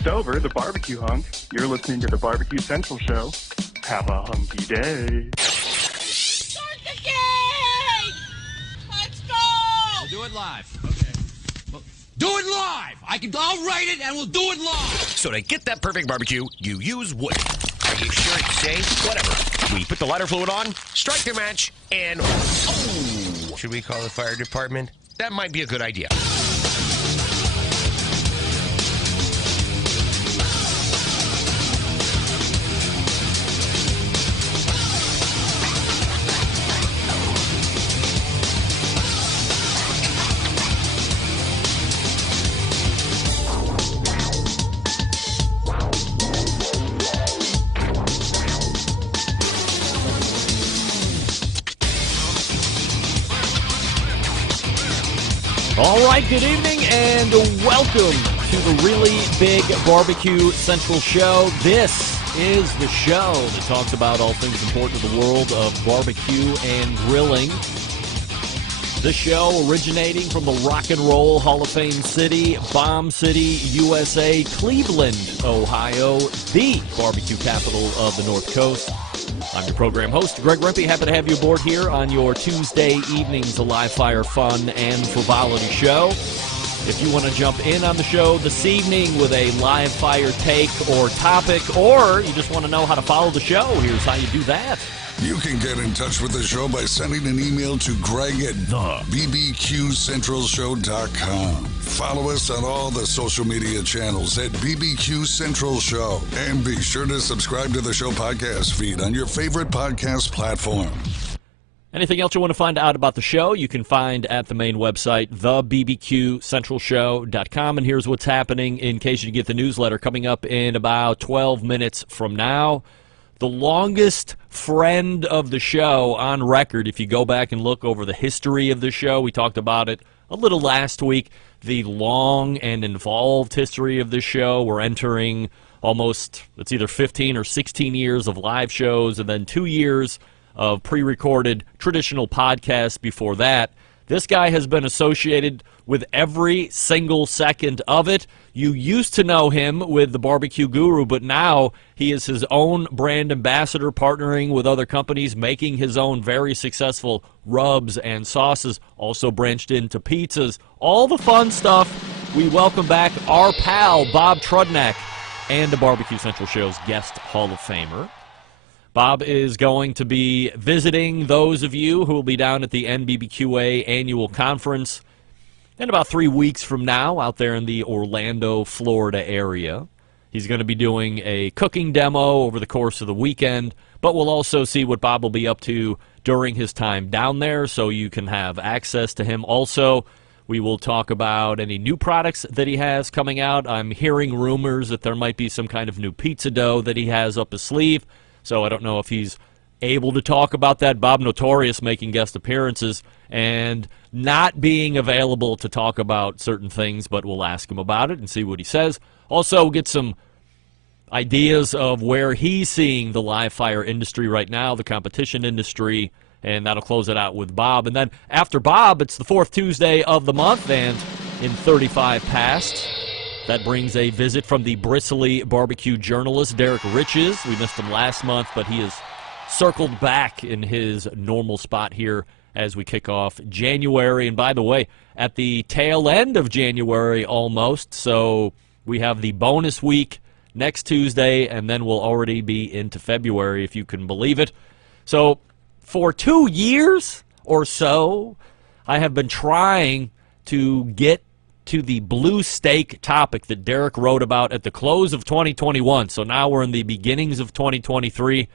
Stover, the barbecue hunk. You're listening to the Barbecue Central Show. Have a hunky day. Start the game! Let's go! We'll do it live. Okay. Well, do it live! I'll write it and we'll do it live! So to get that perfect barbecue, you use wood. Are you sure it's safe? Whatever. We put the lighter fluid on, strike the match, and... Oh! Should we call the fire department? That might be a good idea. All right, good evening and welcome to the Really Big Barbecue Central Show. This is the show that talks about all things important to the world of barbecue and grilling. The show originating from the Rock and Roll Hall of Fame city, Bomb City, USA, Cleveland, Ohio, the barbecue capital of the North Coast. I'm your program host, Greg Rempe. Happy to have you aboard here on your Tuesday evening's live fire fun and frivolity show. If you want to jump in on the show this evening with a live fire take or topic, or you just want to know how to follow the show, here's how you do that. You can get in touch with the show by sending an email to Greg at BBQCentralShow.com. Follow us on all the social media channels at BBQ Central Show. And be sure to subscribe to the show podcast feed on your favorite podcast platform. Anything else you want to find out about the show, you can find at the main website, thebbqcentralshow.com. And here's what's happening in case you get the newsletter coming up in about 12 minutes from now. The longest friend of the show on record, if you go back and look over the history of the show, we talked about it a little last week, the long and involved history of the show. We're entering almost, it's either 15 or 16 years of live shows and then 2 years of pre-recorded traditional podcasts before that. This guy has been associated with every single second of it. You used to know him with the Barbecue Guru, but now he is his own brand ambassador, partnering with other companies, making his own very successful rubs and sauces, also branched into pizzas. All the fun stuff. We welcome back our pal, Bob Trudnak, and the Barbecue Central Show's guest Hall of Famer. Bob is going to be visiting those of you who will be down at the NBBQA annual conference in about 3 weeks from now out there in the Orlando, Florida area. He's going to be doing a cooking demo over the course of the weekend, but we'll also see what Bob will be up to during his time down there so you can have access to him. Also, we will talk about any new products that he has coming out. I'm hearing rumors that there might be some kind of new pizza dough that he has up his sleeve. So I don't know if he's able to talk about that. Bob notorious making guest appearances and not being available to talk about certain things, but we'll ask him about it and see what he says. Also get some ideas of where he's seeing the live fire industry right now, the competition industry, and that'll close it out with Bob. And then after Bob, it's the fourth Tuesday of the month, and in 35 past, that brings a visit from the bristly barbecue journalist, Derrick Riches. We missed him last month, but he has circled back in his normal spot here as we kick off January. And by the way, at the tail end of January almost, so we have the bonus week next Tuesday, and then we'll already be into February, if you can believe it. So for 2 years or so, I have been trying to get to the blue steak topic that Derrick wrote about at the close of 2021. So now we're in the beginnings of 2023.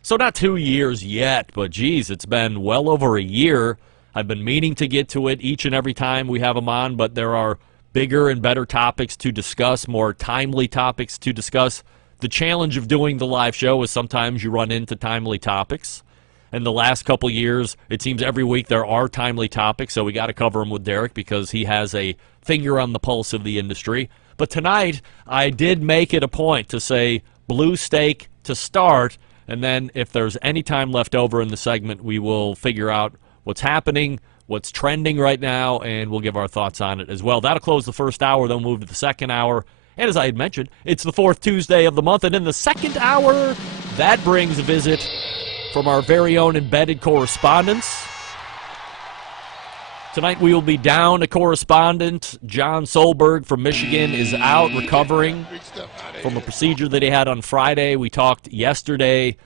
So not 2 years yet, but geez, it's been well over a year. I've been meaning to get to it each and every time we have him on, but there are bigger and better topics to discuss, more timely topics to discuss. The challenge of doing the live show is sometimes you run into timely topics. In the last couple years, it seems every week there are timely topics, so we got to cover them with Derrick because he has a finger on the pulse of the industry. But tonight, I did make it a point to say blue steak to start, and then if there's any time left over in the segment, we will figure out what's happening, what's trending right now, and we'll give our thoughts on it as well. That'll close the first hour, then we'll move to the second hour. And as I had mentioned, it's the 4th Tuesday of the month, and in the second hour, that brings a visit from our very own embedded correspondents. Tonight we will be down a correspondent. John Solberg from Michigan is out recovering from a procedure that he had on Friday. We talked yesterday.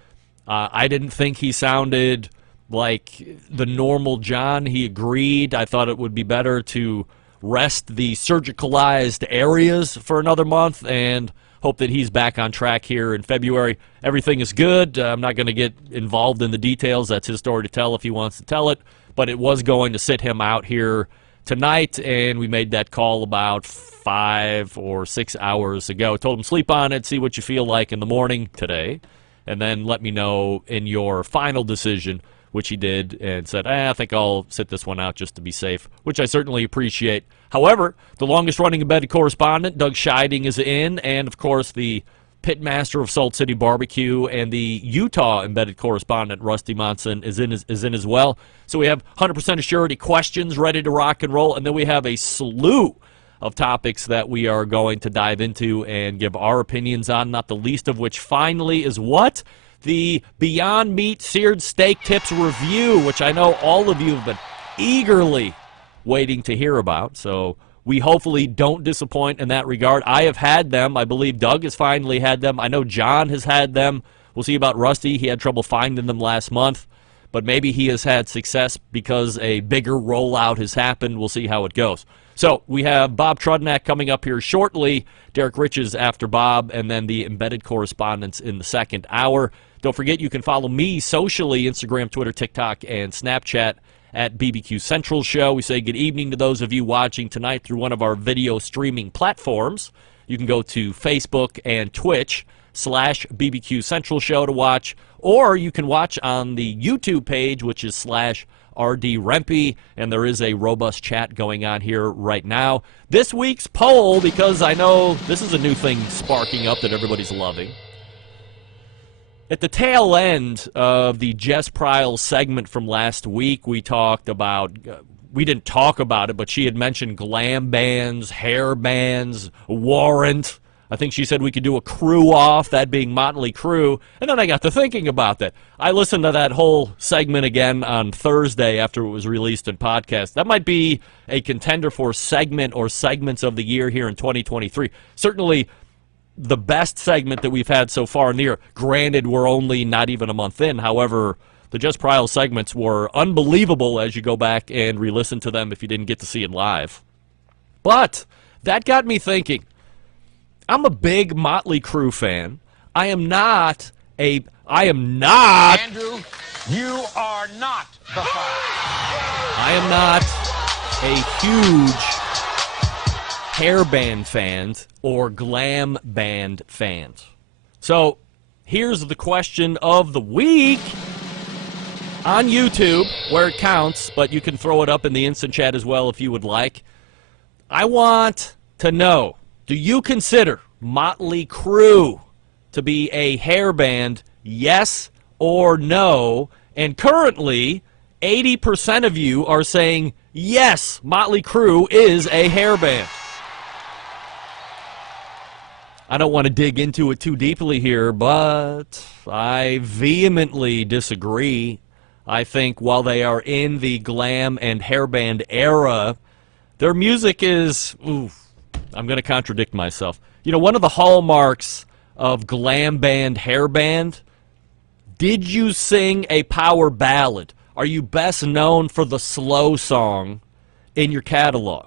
I didn't think he sounded like the normal John. He agreed. I thought it would be better to rest the surgicalized areas for another month and hope that he's back on track here in February. Everything is good. I'm not going to get involved in the details. That's his story to tell if he wants to tell it. But it was going to sit him out here tonight, and we made that call about 5 or 6 hours ago. Told him sleep on it, see what you feel like in the morning today, and then let me know in your final decision, which he did, and said, I think I'll sit this one out just to be safe, which I certainly appreciate. However, the longest-running embedded correspondent, Doug Scheiding, is in, and, of course, the pitmaster of Salt City Barbecue and the Utah embedded correspondent, Rusty Monson, is in as well. So we have 100% assurity questions ready to rock and roll, and then we have a slew of topics that we are going to dive into and give our opinions on, not the least of which finally is what? The Beyond Meat Seared Steak Tips review, which I know all of you have been eagerly waiting to hear about. So we hopefully don't disappoint in that regard. I have had them. I believe Doug has finally had them. I know John has had them. We'll see about Rusty. He had trouble finding them last month, but maybe he has had success because a bigger rollout has happened. We'll see how it goes. So we have Bob Trudnak coming up here shortly, Derrick Riches after Bob, and then the embedded correspondents in the second hour. Don't forget you can follow me socially, Instagram, Twitter, TikTok, and Snapchat at BBQ Central Show. We say good evening to those of you watching tonight through one of our video streaming platforms. You can go to Facebook and Twitch/BBQ Central Show to watch, or you can watch on the YouTube page, which is /RD Rempe, and there is a robust chat going on here right now. This week's poll, because I know this is a new thing sparking up that everybody's loving. At the tail end of the Jess Pryles segment from last week, we talked about, we didn't talk about it, but she had mentioned glam bands, hair bands, Warrant. I think she said we could do a crew off, that being Motley Crue. And then I got to thinking about that. I listened to that whole segment again on Thursday after it was released in podcast. That might be a contender for segment or segments of the year here in 2023. Certainly the best segment that we've had so far in the year. Granted, we're only not even a month in. However, the Jess Pryles segments were unbelievable as you go back and re-listen to them if you didn't get to see it live. But that got me thinking. I'm a big Motley Crue fan. I am not. Andrew, You are not the father. I am not a huge hair band fan or glam band fan. So here's the question of the week on YouTube, where it counts, but you can throw it up in the instant chat as well if you would like. I want to know, do you consider Motley Crue to be a hair band, yes or no? And currently, 80% of you are saying, yes, Motley Crue is a hair band. I don't want to dig into it too deeply here, but I vehemently disagree. I think while they are in the glam and hairband era, their music is, I'm going to contradict myself. You know, one of the hallmarks of glam band, hairband, did you sing a power ballad? Are you best known for the slow song in your catalog?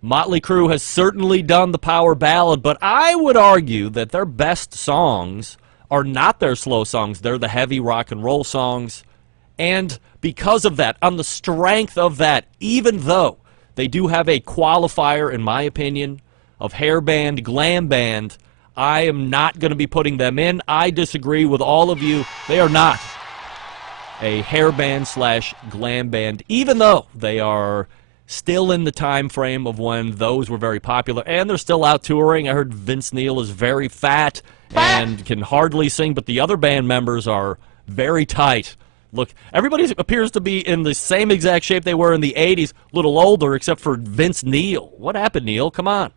Motley Crue has certainly done the power ballad, but I would argue that their best songs are not their slow songs. They're the heavy rock and roll songs. And because of that, on the strength of that, even though they do have a qualifier, in my opinion, of hair band, glam band, I am not going to be putting them in. I disagree with all of you. They are not a hair band / glam band, even though they are still in the time frame of when those were very popular, and they're still out touring. I heard Vince Neil is very fat and can hardly sing, but the other band members are very tight. Look, everybody appears to be in the same exact shape they were in the 80s, a little older, except for Vince Neil. What happened, Neil? Come on.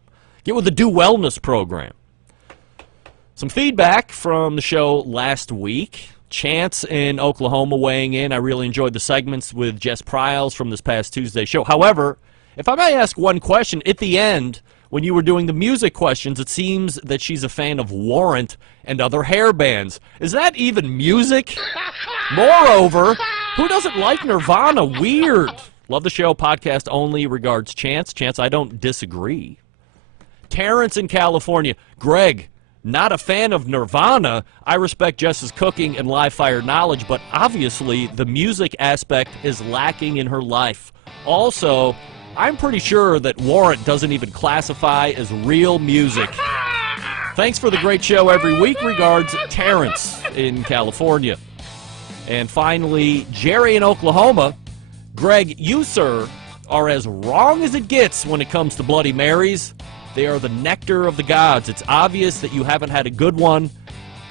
Get with the Do Wellness program. Some feedback from the show last week. Chance in Oklahoma weighing in. I really enjoyed the segments with Jess Pryles from this past Tuesday show. However, if I may ask one question, at the end, when you were doing the music questions, it seems that she's a fan of Warrant and other hair bands. Is that even music? Moreover, who doesn't like Nirvana? Weird. Love the show. Podcast only. Regards, Chance. Chance, I don't disagree. Terrence in California. Greg, not a fan of Nirvana. I respect Jess's cooking and live fire knowledge, but obviously the music aspect is lacking in her life. Also, I'm pretty sure that Warrant doesn't even classify as real music. Thanks for the great show every week. Regards, Terrence in California. And finally, Jerry in Oklahoma. Greg, you, sir, are as wrong as it gets when it comes to Bloody Marys. They are the nectar of the gods. It's obvious that you haven't had a good one.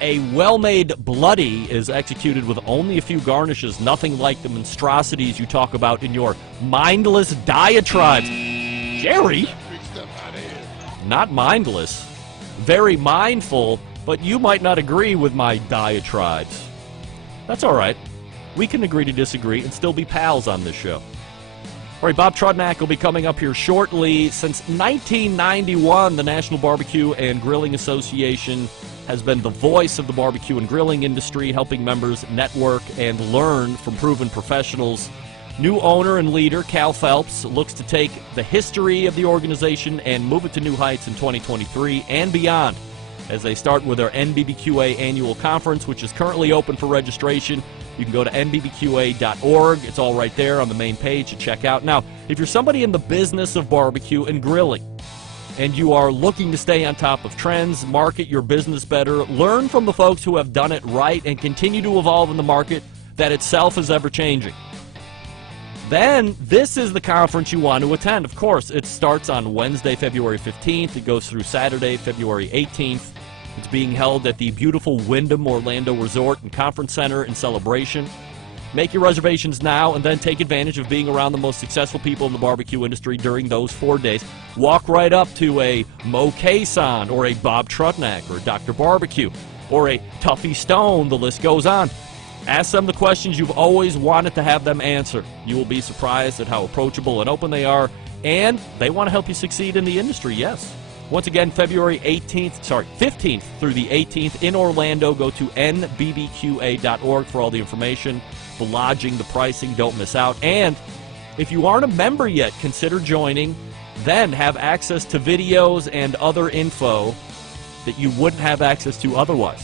A well-made Bloody is executed with only a few garnishes, nothing like the monstrosities you talk about in your mindless diatribes. Jerry? Not mindless. Very mindful, but you might not agree with my diatribes. That's all right. We can agree to disagree and still be pals on this show. All right, Bob Trudnak will be coming up here shortly. Since 1991, the National Barbecue and Grilling Association has been the voice of the barbecue and grilling industry, helping members network and learn from proven professionals. New owner and leader, Cal Phelps, looks to take the history of the organization and move it to new heights in 2023 and beyond as they start with their NBBQA annual conference, which is currently open for registration. You can go to NBBQA.org. It's all right there on the main page to check out. Now, if you're somebody in the business of barbecue and grilling, and you are looking to stay on top of trends, market your business better, learn from the folks who have done it right, and continue to evolve in the market that itself is ever-changing, then this is the conference you want to attend. Of course, it starts on Wednesday, February 15th. It goes through Saturday, February 18th. It's being held at the beautiful Wyndham Orlando Resort and Conference Center in Celebration. Make your reservations now and then take advantage of being around the most successful people in the barbecue industry during those 4 days. Walk right up to a Mo Kaysan or a Bob Trudnak or a Dr. Barbecue or a Tuffy Stone. The list goes on. Ask them the questions you've always wanted to have them answer. You will be surprised at how approachable and open they are, and they want to help you succeed in the industry, yes. Once again, February 15th through the 18th in Orlando. Go to nbbqa.org for all the information, the lodging, the pricing. Don't miss out. And if you aren't a member yet, consider joining. Then have access to videos and other info that you wouldn't have access to otherwise.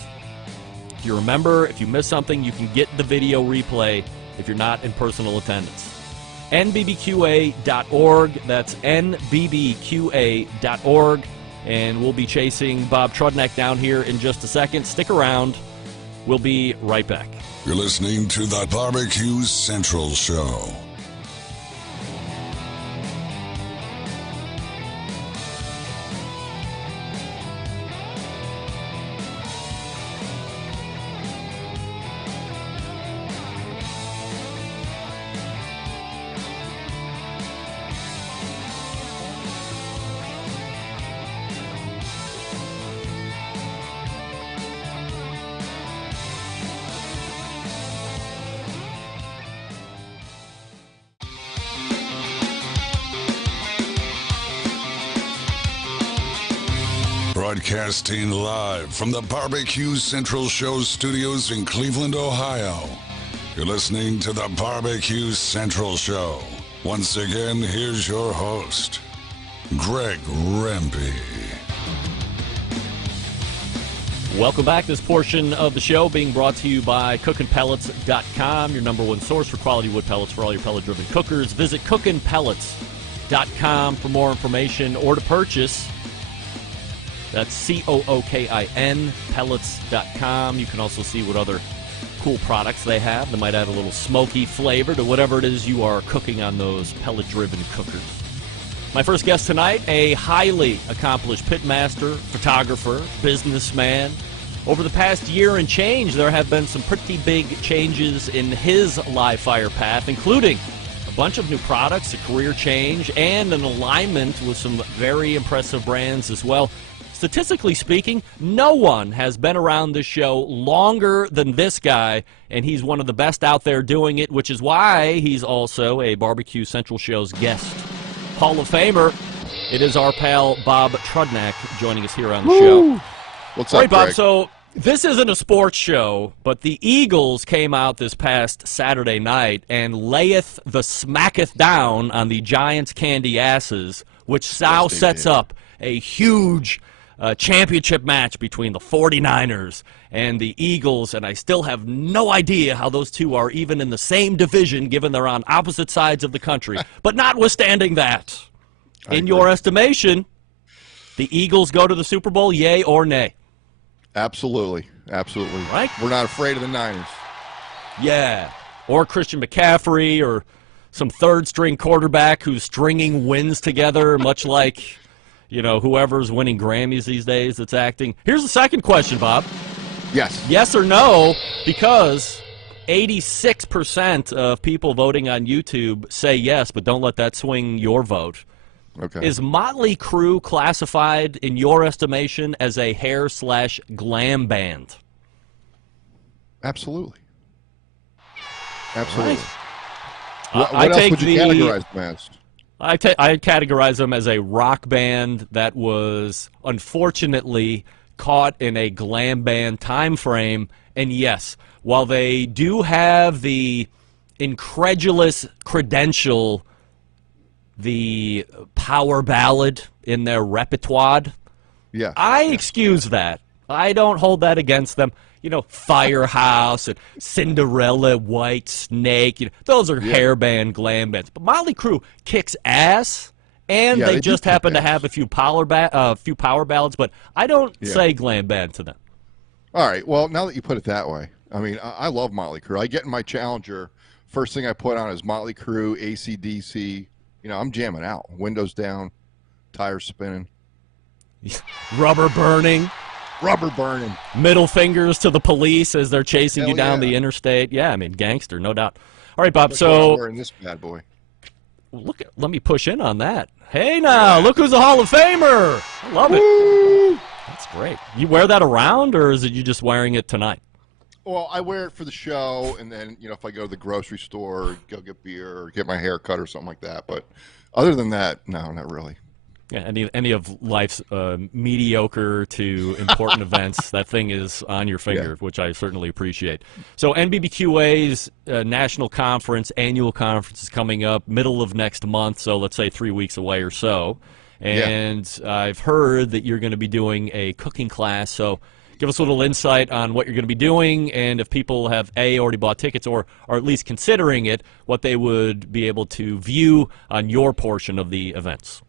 If you're a member, if you miss something, you can get the video replay if you're not in personal attendance. NBBQA.org. That's NBBQA.org. And we'll be chasing Bob Trudnak down here in just a second. Stick around. We'll be right back. You're listening to the Barbecue Central Show. Broadcasting live from the Barbecue Central Show studios in Cleveland, Ohio. You're listening to the Barbecue Central Show. Once again, here's your host, Greg Rempe. Welcome back. This portion of the show being brought to you by cookinpellets.com, your number one source for quality wood pellets for all your pellet-driven cookers. Visit cookinpellets.com for more information or to purchase. That's COOKIN, pellets.com. You can also see what other cool products they have. They might add a little smoky flavor to whatever it is you are cooking on those pellet-driven cookers. My first guest tonight, a highly accomplished pitmaster, photographer, businessman. Over the past year and change, there have been some pretty big changes in his live fire path, including a bunch of new products, a career change, and an alignment with some very impressive brands as well. Statistically speaking, no one has been around this show longer than this guy, and he's one of the best out there doing it, which is why he's also a Barbecue Central Show's guest Hall of Famer. It is our pal Bob Trudnak joining us here on the show. What's All up, right, Bob, Greg? so this isn't a sports show, but the Eagles came out this past Saturday night and layeth the smacketh down on the Giants' candy asses, which now sets up a huge championship match between the 49ers and the Eagles, and I still have no idea how those two are even in the same division, given they're on opposite sides of the country. But notwithstanding that, in your estimation, the Eagles go to the Super Bowl, yay or nay? Absolutely. Absolutely. Right? We're not afraid of the Niners. Yeah. Or Christian McCaffrey or some third-string quarterback who's stringing wins together, much like, whoever's winning Grammys these days that's acting. Here's the second question, Bob. Yes. Yes or no, because 86% of people voting on YouTube say yes, but don't let that swing your vote. Okay. Is Motley Crue classified, in your estimation, as a hair/glam band? Absolutely. Absolutely. Right. What else would you categorize them as? I categorize them as a rock band that was unfortunately caught in a glam band time frame. And yes, while they do have the incredulous credential, the power ballad in their repertoire, I excuse that. I don't hold that against them. Firehouse and Cinderella, White Snake, those are hair band, glam bands. But Motley Crue kicks ass, and they just happen to have a few power ballads, but I don't say glam band to them. All right. Well, now that you put it that way, I mean, I love Motley Crue. I get in my Challenger, first thing I put on is Motley Crue, AC/DC. I'm jamming out. Windows down, tires spinning. Rubber burning. Middle fingers to the police as they're chasing you down the interstate. Yeah, I mean, gangster, no doubt. All right, Bob, Look wearing this bad boy. Let me push in on that. Hey, now, look who's a Hall of Famer. I love it. That's great. You wear that around, or is it you just wearing it tonight? Well, I wear it for the show, and then, if I go to the grocery store, go get beer, or get my hair cut or something like that. But other than that, no, not really. Yeah, any of life's mediocre to important events, that thing is on your finger, which I certainly appreciate. So NBBQA's national conference, annual conference is coming up middle of next month, so let's say 3 weeks away or so. And I've heard that you're going to be doing a cooking class, so give us a little insight on what you're going to be doing, and if people have, already bought tickets or are at least considering it, what they would be able to view on your portion of the events.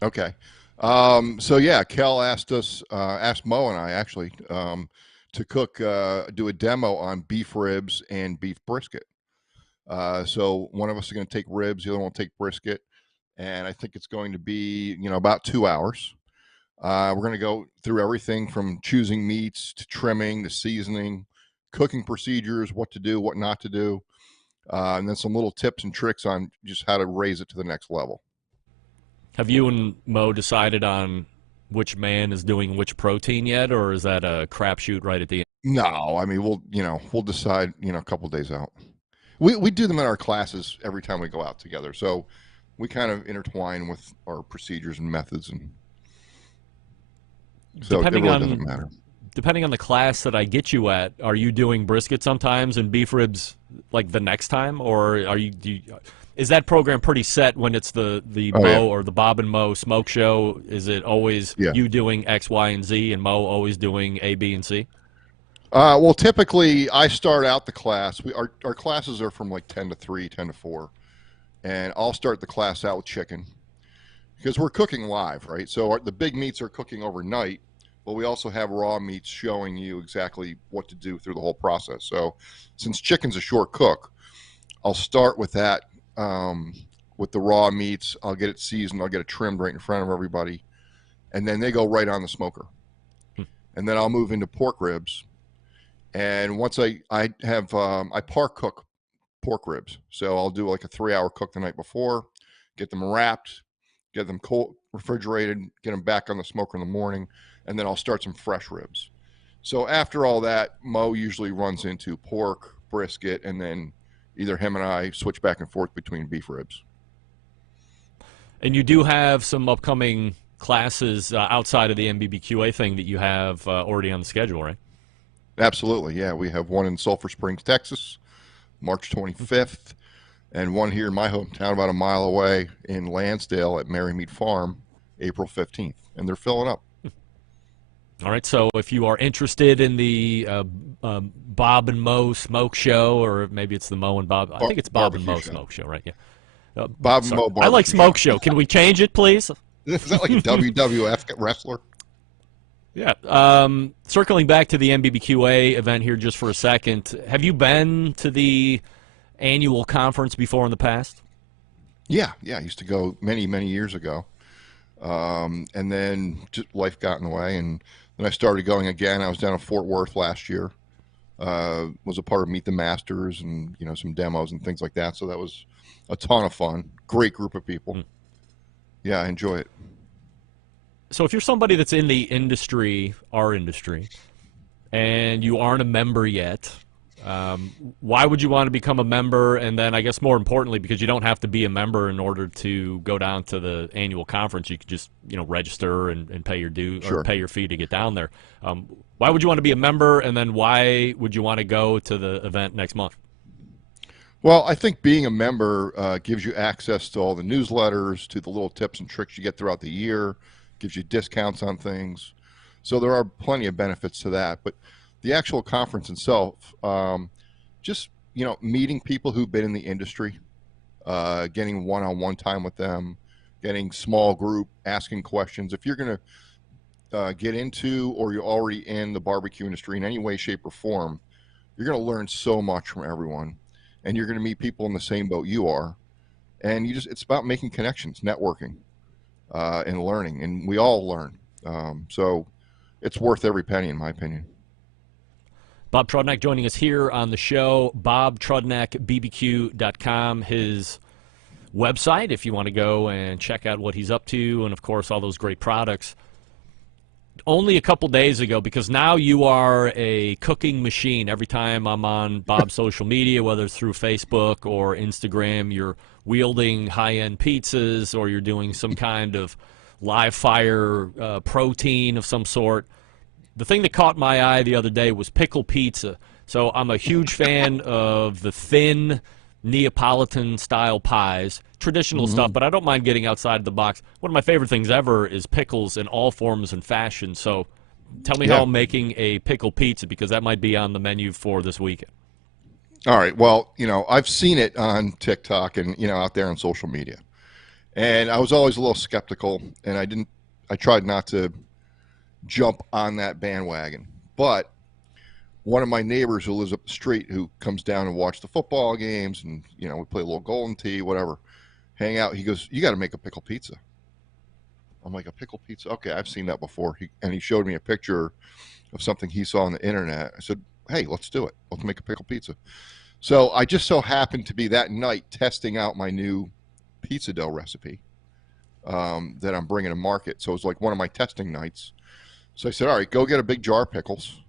Okay. Kel asked Mo and I actually to cook, do a demo on beef ribs and beef brisket. So one of us is going to take ribs, the other one will take brisket, and I think it's going to be, about 2 hours. We're going to go through everything from choosing meats to trimming to seasoning, cooking procedures, what to do, what not to do, and then some little tips and tricks on just how to raise it to the next level. Have you and Mo decided on which man is doing which protein yet, or is that a crapshoot right at the end? No, I mean we'll decide a couple days out. We do them in our classes every time we go out together, so we kind of intertwine with our procedures and methods, and so it really doesn't matter. Depending on the class that I get you at, are you doing brisket sometimes and beef ribs like the next time, or is that program pretty set when it's the Mo or the Bob and Mo smoke show? Is it always you doing X, Y, and Z, and Mo always doing A, B, and C? Well, typically I start out the class. Our classes are from like 10 to 3, 10 to 4, and I'll start the class out with chicken because we're cooking live, right? So the big meats are cooking overnight, but we also have raw meats showing you exactly what to do through the whole process. So since chicken's a short cook, I'll start with that. With the raw meats, I'll get it seasoned, I'll get it trimmed right in front of everybody, and then they go right on the smoker. And then I'll move into pork ribs, and once I par cook pork ribs. So I'll do like a 3-hour cook the night before, get them wrapped, get them cold, refrigerated, get them back on the smoker in the morning, and then I'll start some fresh ribs. So after all that, Mo usually runs into pork, brisket, and then either him and I switch back and forth between beef ribs. And you do have some upcoming classes outside of the NBBQA thing that you have already on the schedule, right? Absolutely, yeah. We have one in Sulphur Springs, Texas, March 25th, and one here in my hometown about a mile away in Lansdale at Merrymead Farm, April 15th, and they're filling up. All right, so if you are interested in the Bob and Mo Smoke Show, or maybe it's the Mo and Bob, I think it's Bob and Mo Smoke Show, right? Yeah. Bob and Mo Barbecue I like Smoke Show. Can we change it, please? Is that like a WWF wrestler? Yeah. Circling back to the NBBQA event here just for a second, have you been to the annual conference before in the past? Yeah. I used to go many, many years ago. And then just life got in the way, and then I started going again. I was down in Fort Worth last year. Was a part of Meet the Masters and, some demos and things like that. So that was a ton of fun. Great group of people. Yeah, I enjoy it. So if you're somebody that's in the industry, our industry, and you aren't a member yet, why would you want to become a member? And then I guess more importantly, because you don't have to be a member in order to go down to the annual conference, you could just register and pay your due or pay your fee to get down there. Why would you want to be a member? And then why would you want to go to the event next month? Well, I think being a member gives you access to all the newsletters, to the little tips and tricks you get throughout the year, gives you discounts on things. So there are plenty of benefits to that. But the actual conference itself, just, meeting people who've been in the industry, getting one-on-one time with them, getting small group, asking questions. If you're going to get into or you're already in the barbecue industry in any way, shape, or form, you're going to learn so much from everyone. And you're going to meet people in the same boat you are. And it's about making connections, networking, and learning. And we all learn. So it's worth every penny, in my opinion. Bob Trudnak joining us here on the show. Bob Trudnak, BBQ.com, his website, if you want to go and check out what he's up to, and, of course, all those great products. Only a couple days ago, because now you are a cooking machine. Every time I'm on Bob's social media, whether it's through Facebook or Instagram, you're wielding high-end pizzas or you're doing some kind of live fire protein of some sort. The thing that caught my eye the other day was pickle pizza. So I'm a huge fan of the thin Neapolitan-style pies, traditional stuff, but I don't mind getting outside the box. One of my favorite things ever is pickles in all forms and fashion. So tell me how I'm making a pickle pizza, because that might be on the menu for this weekend. All right. Well, I've seen it on TikTok and, out there on social media. And I was always a little skeptical, and I tried not to jump on that bandwagon. But one of my neighbors who lives up the street, who comes down and watch the football games, and we play a little golden tee, whatever, hang out. He goes, "You got to make a pickle pizza." I'm like, "A pickle pizza? Okay, I've seen that before." And he showed me a picture of something he saw on the internet. I said, "Hey, let's do it. Let's make a pickle pizza." So I just so happened to be that night testing out my new pizza dough recipe that I'm bringing to market. So it was like one of my testing nights. So I said, "All right, go get a big jar of pickles,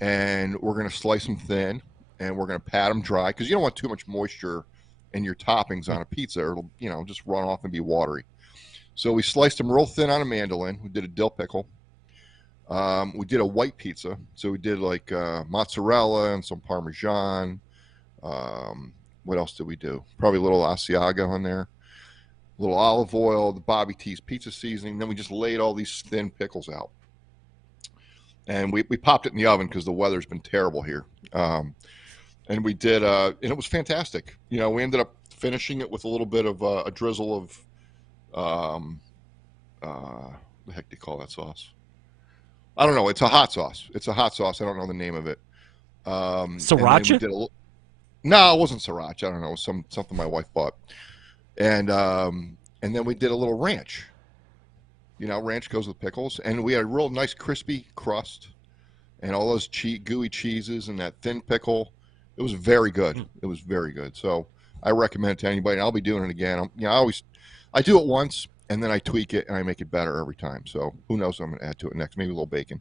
and we're going to slice them thin, and we're going to pat them dry, because you don't want too much moisture in your toppings on a pizza, or it'll just run off and be watery." So we sliced them real thin on a mandolin. We did a dill pickle. We did a white pizza. So we did like mozzarella and some Parmesan. What else did we do? Probably a little Asiago in there, a little olive oil, the Bobby T's pizza seasoning. Then we just laid all these thin pickles out. And we popped it in the oven because the weather's been terrible here. And we did, and it was fantastic. We ended up finishing it with a little bit of a drizzle of, the heck do you call that sauce? I don't know. It's a hot sauce. I don't know the name of it. Sriracha? No, it wasn't sriracha. I don't know. It was something my wife bought. And then we did a little ranch. Ranch goes with pickles. And we had a real nice crispy crust and all those gooey cheeses and that thin pickle. It was very good. It was very good. So I recommend it to anybody. And I'll be doing it again. I do it once and then I tweak it and I make it better every time. So who knows what I'm going to add to it next? Maybe a little bacon.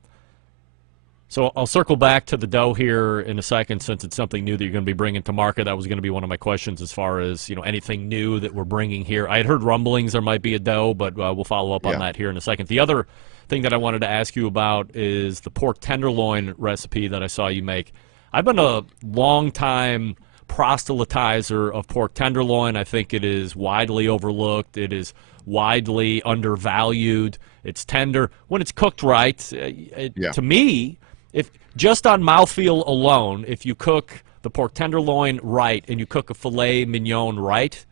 So I'll circle back to the dough here in a second, since it's something new that you're going to be bringing to market. That was going to be one of my questions as far as, anything new that we're bringing here. I had heard rumblings there might be a dough, but we'll follow up on that here in a second. The other thing that I wanted to ask you about is the pork tenderloin recipe that I saw you make. I've been a long-time proselytizer of pork tenderloin. I think it is widely overlooked. It is widely undervalued. It's tender. When it's cooked right, to me, if just on mouthfeel alone, if you cook the pork tenderloin right and you cook a filet mignon right,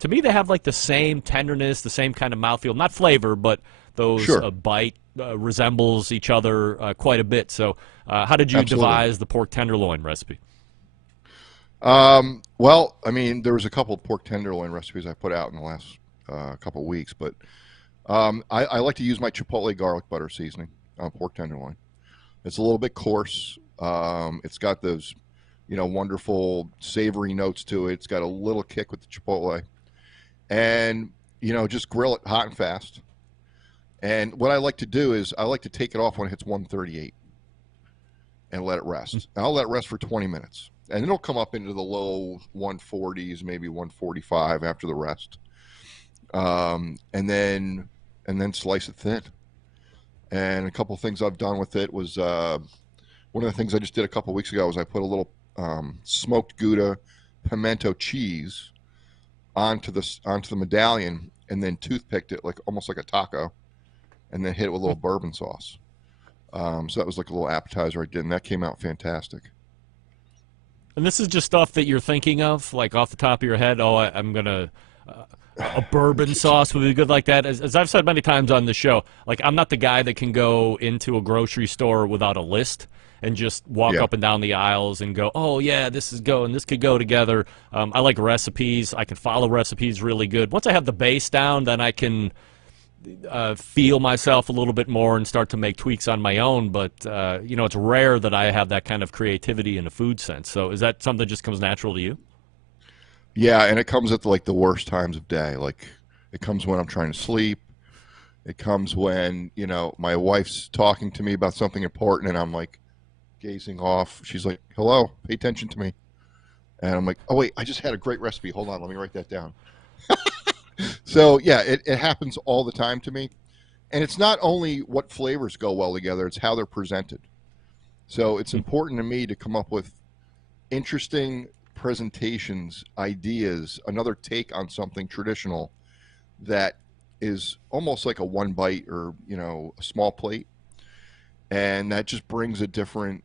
to me they have like the same tenderness, the same kind of mouthfeel, not flavor, but those bite resembles each other quite a bit. So how did you devise the pork tenderloin recipe? Well, I mean, there was a couple of pork tenderloin recipes I put out in the last couple of weeks, but I like to use my chipotle garlic butter seasoning on pork tenderloin. It's a little bit coarse. It's got those, wonderful savory notes to it. It's got a little kick with the chipotle. And, just grill it hot and fast. And what I like to do is I like to take it off when it hits 138 and let it rest. And I'll let it rest for 20 minutes. And it'll come up into the low 140s, maybe 145 after the rest. And then slice it thin. And a couple of things I've done with it was one of the things I just did a couple of weeks ago was I put a little smoked Gouda pimento cheese onto the medallion and then toothpicked it almost like a taco, and then hit it with a little bourbon sauce. So that was like a little appetizer I did, and that came out fantastic. And this is just stuff that you're thinking of, like off the top of your head. Oh, I'm gonna. A bourbon sauce would be good like that. As I've said many times on the show, like I'm not the guy that can go into a grocery store without a list and just walk up and down the aisles and go, oh, yeah, this could go together. I like recipes. I can follow recipes really good. Once I have the base down, then I can feel myself a little bit more and start to make tweaks on my own. But, it's rare that I have that kind of creativity in a food sense. So is that something that just comes natural to you? Yeah, and it comes at the worst times of day. Like it comes when I'm trying to sleep. It comes when, my wife's talking to me about something important and I'm like gazing off. She's like, hello, pay attention to me. And I'm like, oh, wait, I just had a great recipe. Hold on, let me write that down. So, yeah, it happens all the time to me. And it's not only what flavors go well together, it's how they're presented. So it's important to me to come up with interesting presentations, ideas, another take on something traditional that is almost like a one bite or, a small plate. And that just brings a different,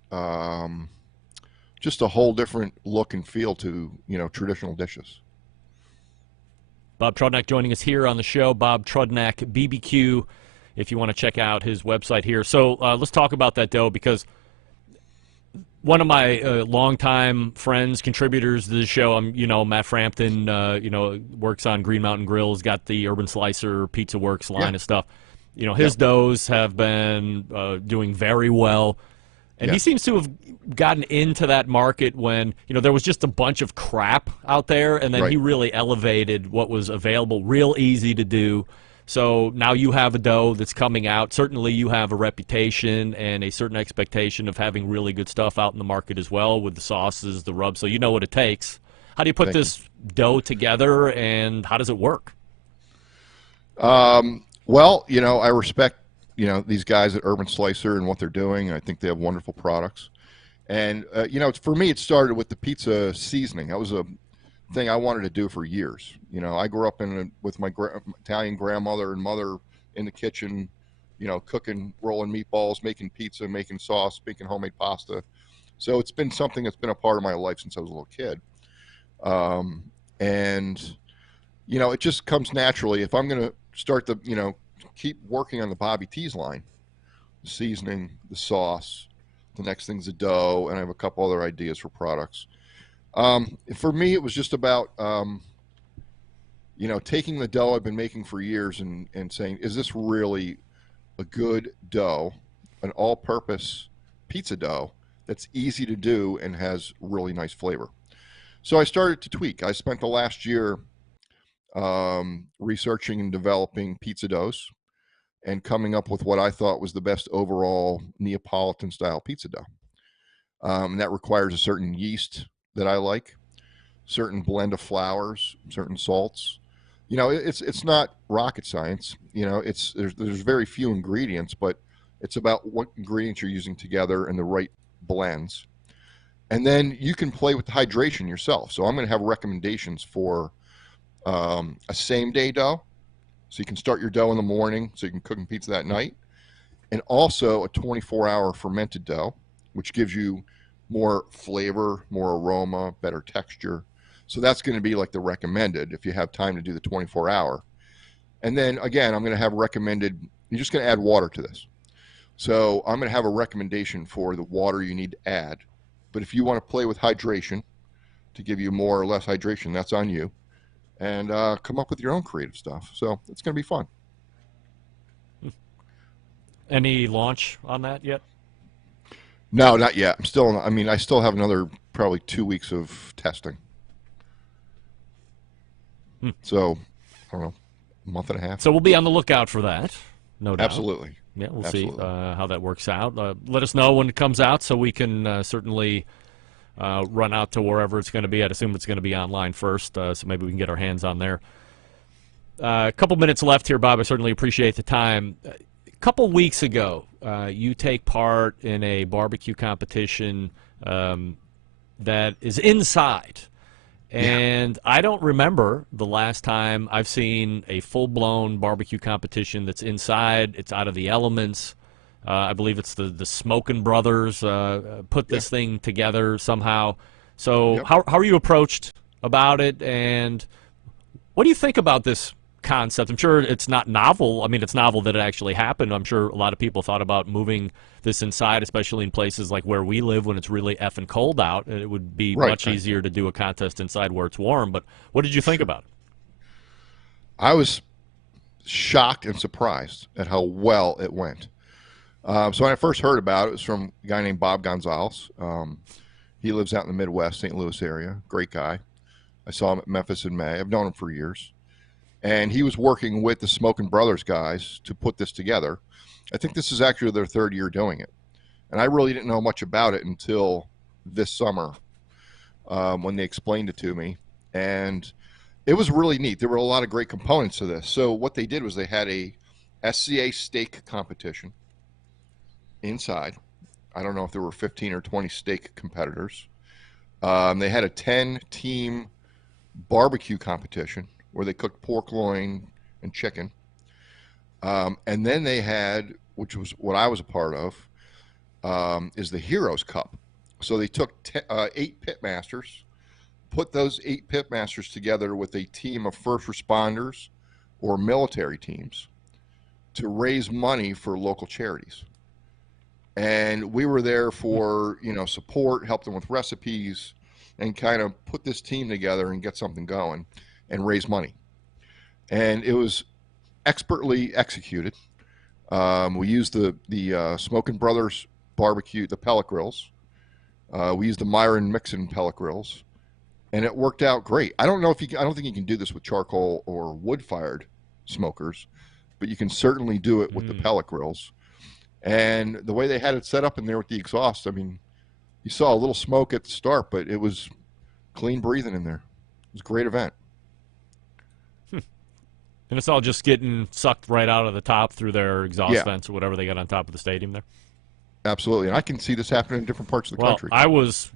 just a whole different look and feel to, traditional dishes. Bob Trudnak joining us here on the show. Bob Trudnak, BBQ, if you want to check out his website here. So let's talk about that dough, because one of my longtime friends, contributors to the show, Matt Frampton, works on Green Mountain Grill's got the Urban Slicer Pizza Works line of stuff. His doughs have been doing very well. And he seems to have gotten into that market when, there was just a bunch of crap out there, and then he really elevated what was available, real easy to do. So now you have a dough that's coming out. Certainly you have a reputation and a certain expectation of having really good stuff out in the market as well with the sauces, the rubs, so you know what it takes. How do you put this dough together, and how does it work? Well, I respect, these guys at Urban Slicer and what they're doing. I think they have wonderful products. And, for me, it started with the pizza seasoning. That was a thing I wanted to do for years. I grew up with my Italian grandmother and mother in the kitchen, cooking, rolling meatballs, making pizza, making sauce, making homemade pasta. So it's been something that's been a part of my life since I was a little kid. And, it just comes naturally. If I'm going to start keep working on the Bobby T's line, the seasoning, the sauce, the next thing's the dough, and I have a couple other ideas for products. For me, it was just about, taking the dough I've been making for years and saying, is this really a good dough, an all-purpose pizza dough that's easy to do and has really nice flavor. So I started to tweak. I spent the last year researching and developing pizza doughs and coming up with what I thought was the best overall Neapolitan-style pizza dough. And that requires a certain yeast that I like, certain blend of flours, certain salts. You know, it's not rocket science. You know, there's very few ingredients, but it's about what ingredients you're using together and the right blends. And then you can play with the hydration yourself. So I'm going to have recommendations for a same-day dough. So you can start your dough in the morning so you can cook pizza that night. And also a 24-hour fermented dough, which gives you more flavor, more aroma, better texture. So that's going to be like the recommended if you have time to do the 24-hour. And then, again, I'm going to have recommended, you're just going to add water to this. So I'm going to have a recommendation for the water you need to add. But if you want to play with hydration to give you more or less hydration, that's on you. And come up with your own creative stuff. So it's going to be fun. Any launch on that yet? No, not yet. I still have another probably 2 weeks of testing. So, I don't know, a month and a half. So we'll be on the lookout for that, no doubt. Absolutely. Yeah, we'll Absolutely. see how that works out. Let us know when it comes out so we can certainly run out to wherever it's going to be. I'd assume it's going to be online first, so maybe we can get our hands on there. A couple minutes left here, Bob. I certainly appreciate the time. A couple weeks ago, you take part in a barbecue competition that is inside. And I don't remember the last time I've seen a full-blown barbecue competition that's inside. It's out of the elements. I believe it's the Smokin' Brothers put this thing together somehow. So how are you approached about it, and what do you think about this concept? I'm sure it's not novel. I mean, it's novel that it actually happened. I'm sure a lot of people thought about moving this inside, especially in places like where we live when it's really effing cold out. It would be much easier to do a contest inside where it's warm. But what did you think about it? I was shocked and surprised at how well it went. So when I first heard about it, it was from a guy named Bob Gonzalez. He lives out in the Midwest, St. Louis area. Great guy. I saw him at Memphis in May. I've known him for years. And he was working with the Smokin' Brothers guys to put this together. I think this is actually their third year doing it. And I really didn't know much about it until this summer when they explained it to me. And it was really neat. There were a lot of great components to this. So what they did was they had a SCA steak competition inside. I don't know if there were 15 or 20 steak competitors. They had a 10-team barbecue competition where they cooked pork loin and chicken. And then they had, which was what I was a part of, is the Heroes Cup. So they took 8 pitmasters, put those 8 pitmasters together with a team of first responders or military teams to raise money for local charities. And we were there for, support, help them with recipes, and kind of put this team together and get something going and raise money. And it was expertly executed. We used the Smokin' Brothers barbecue, the pellet grills. We used the Myron Mixon pellet grills, and it worked out great. I don't think you can do this with charcoal or wood-fired smokers, but you can certainly do it with the pellet grills. And the way they had it set up in there with the exhaust, I mean, you saw a little smoke at the start, but it was clean breathing in there. It was a great event. And it's all just getting sucked right out of the top through their exhaust vents or whatever they got on top of the stadium there? Absolutely. And I can see this happening in different parts of the country. I was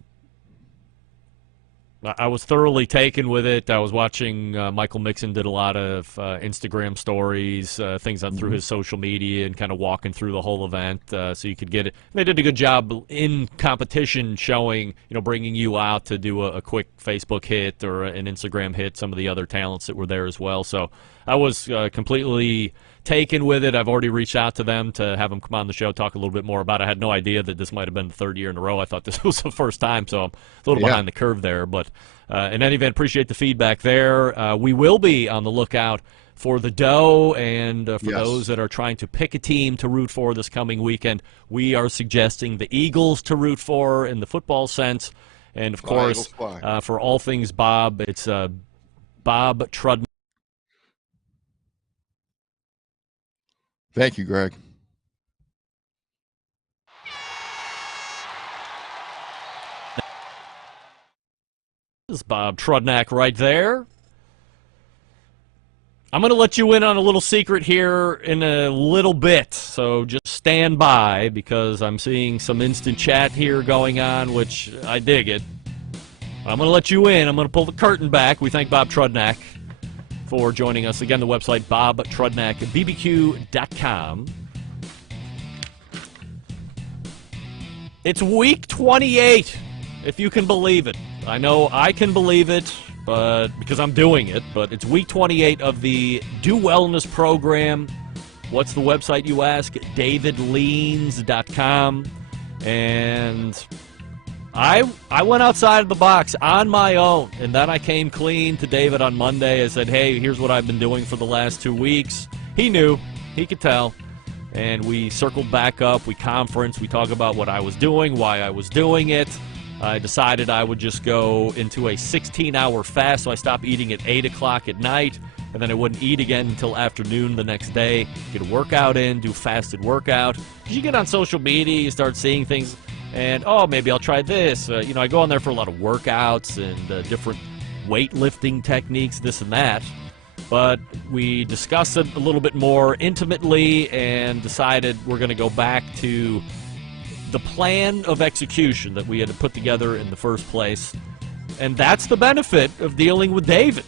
thoroughly taken with it. I was watching Michael Mixon did a lot of Instagram stories, things through his social media, and kind of walking through the whole event so you could get it. And they did a good job in competition showing, bringing you out to do a quick Facebook hit or an Instagram hit, some of the other talents that were there as well. So I was completely taken with it. I've already reached out to them to have them come on the show, talk a little bit more about it. I had no idea that this might have been the third year in a row. I thought this was the first time, so I'm a little behind the curve there. But in any event, appreciate the feedback there. We will be on the lookout for the dough and for Yes. those that are trying to pick a team to root for this coming weekend, we are suggesting the Eagles to root for in the football sense. And, of course, for all things Bob, it's Bob Trudnak. Thank you, Greg. This is Bob Trudnak right there. I'm going to let you in on a little secret here in a little bit, so just stand by because I'm seeing some instant chat here going on, which I dig it. I'm going to let you in. I'm going to pull the curtain back. We thank Bob Trudnak for joining us. Again, the website, BobTrudnak.bbq.com. It's week 28, if you can believe it. I know I can believe it, but because I'm doing it, but it's week 28 of the Do Wellness program. What's the website, you ask? DavidLeans.com. And I went outside of the box on my own, and then I came clean to David on Monday. I said, hey, here's what I've been doing for the last 2 weeks. He knew. He could tell. And we circled back up. We conferenced. We talked about what I was doing, why I was doing it. I decided I would just go into a 16-hour fast, so I stopped eating at 8 o'clock at night, and then I wouldn't eat again until afternoon the next day. Get a workout in, do fasted workout. You get on social media, you start seeing things, and, oh, maybe I'll try this. I go on there for a lot of workouts and different weightlifting techniques, this and that. But we discussed it a little bit more intimately and decided we're going to go back to the plan of execution that we had to put together in the first place. And that's the benefit of dealing with David.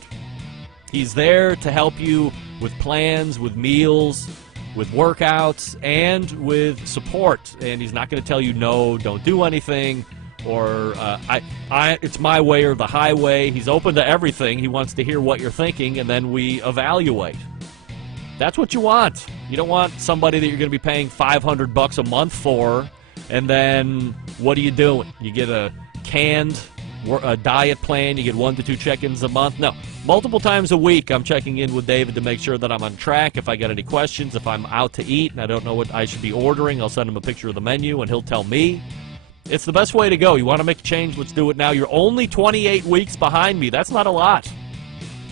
He's there to help you with plans, with meals, with workouts, and with support. And he's not going to tell you, no, don't do anything, or it's my way or the highway. He's open to everything. He wants to hear what you're thinking, and then we evaluate. That's what you want. You don't want somebody that you're going to be paying $500 a month for, and then what are you doing? You get a canned diet plan, you get 1 to 2 check-ins a month. No, multiple times a week I'm checking in with David to make sure that I'm on track. If I got any questions, if I'm out to eat and I don't know what I should be ordering, I'll send him a picture of the menu and he'll tell me. It's the best way to go. You want to make a change? Let's do it now. You're only 28 weeks behind me. That's not a lot.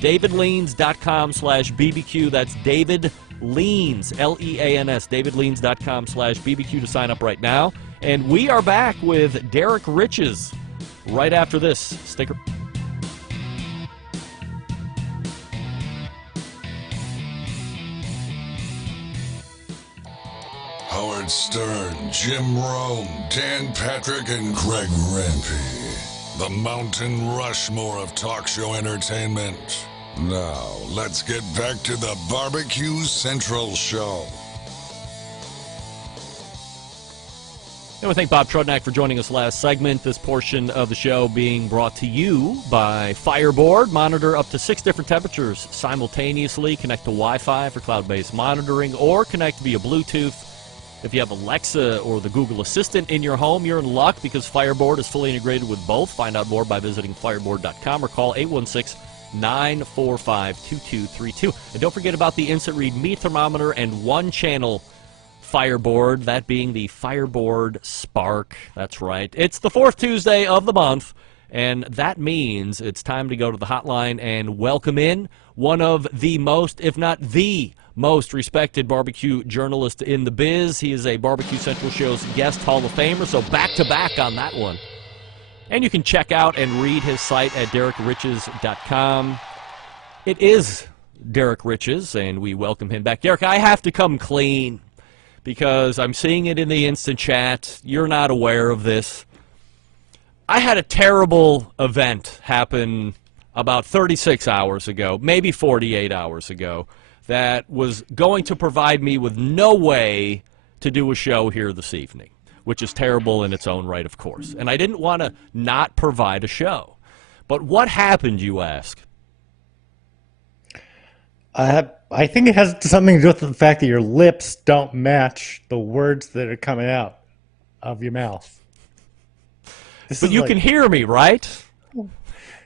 DavidLeans.com/BBQ. That's David Leans, Leans, DavidLeans.com/BBQ to sign up right now. And we are back with Derrick Riches right after this. Sticker. Howard Stern, Jim Rome, Dan Patrick, and Greg Rempe. The Mountain Rushmore of talk show entertainment. Now, let's get back to the Barbecue Central Show. I want to thank Bob Trudnak for joining us last segment. This portion of the show being brought to you by Fireboard. Monitor up to 6 different temperatures simultaneously. Connect to Wi-Fi for cloud-based monitoring, or connect via Bluetooth. If you have Alexa or the Google Assistant in your home, you're in luck because Fireboard is fully integrated with both. Find out more by visiting fireboard.com or call 816-945-2232. And don't forget about the Instant Read meat thermometer and one-channel Fireboard, that being the Fireboard Spark. That's right. It's the 4th Tuesday of the month, and that means it's time to go to the hotline and welcome in one of the most, if not the most respected barbecue journalist in the biz. He is a Barbecue Central Show's guest Hall of Famer, so back-to-back on that one. And you can check out and read his site at DerrickRiches.com. It is Derrick Riches, and we welcome him back. Derrick, I have to come clean because I'm seeing it in the instant chat. You're not aware of this. I had a terrible event happen about 36 hours ago, maybe 48 hours ago, that was going to provide me with no way to do a show here this evening, which is terrible in its own right, of course. And I didn't want to not provide a show. But what happened, you ask? I think it has something to do with the fact that your lips don't match the words that are coming out of your mouth. But you can hear me, right?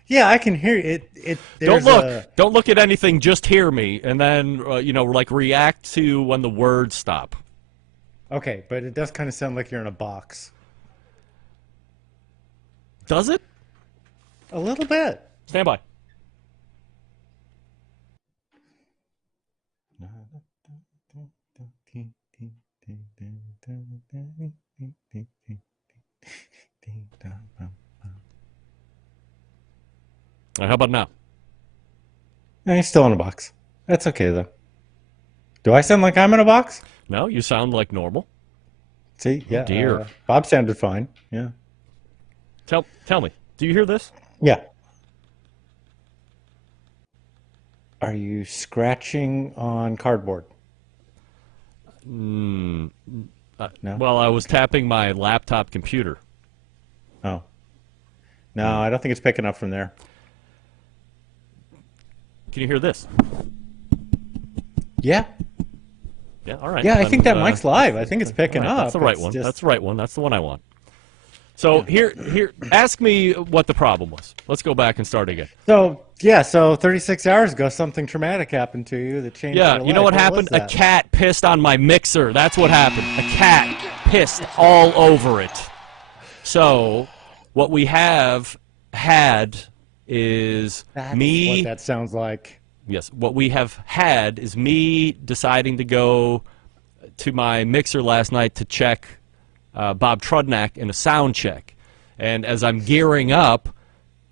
Yeah, I can hear it. Don't look. Don't look at anything. Just hear me, and then like react to when the words stop. Okay, but it does kind of sound like you're in a box. Does it? A little bit. Stand by. How about now? He's still in a box. That's okay, though. Do I sound like I'm in a box? No, you sound like normal. See, yeah. Oh, dear. Bob sounded fine. Yeah. Tell me, do you hear this? Yeah. Are you scratching on cardboard? No. No? I was tapping my laptop computer. Oh. No, I don't think it's picking up from there. Can you hear this? Yeah. Yeah, all right. Yeah, I think that mic's live. I think it's picking up. That's the right one. That's the right one. That's the one I want. So here, ask me what the problem was. Let's go back and start again. So 36 hours ago, something traumatic happened to you that changed your life. Yeah, you know what happened? A cat pissed on my mixer. That's what happened. A cat pissed all over it. So what we have had is me. What that sounds like. Yes, what we have had is me deciding to go to my mixer last night to check Bob Trudnak in a sound check. And as I'm gearing up,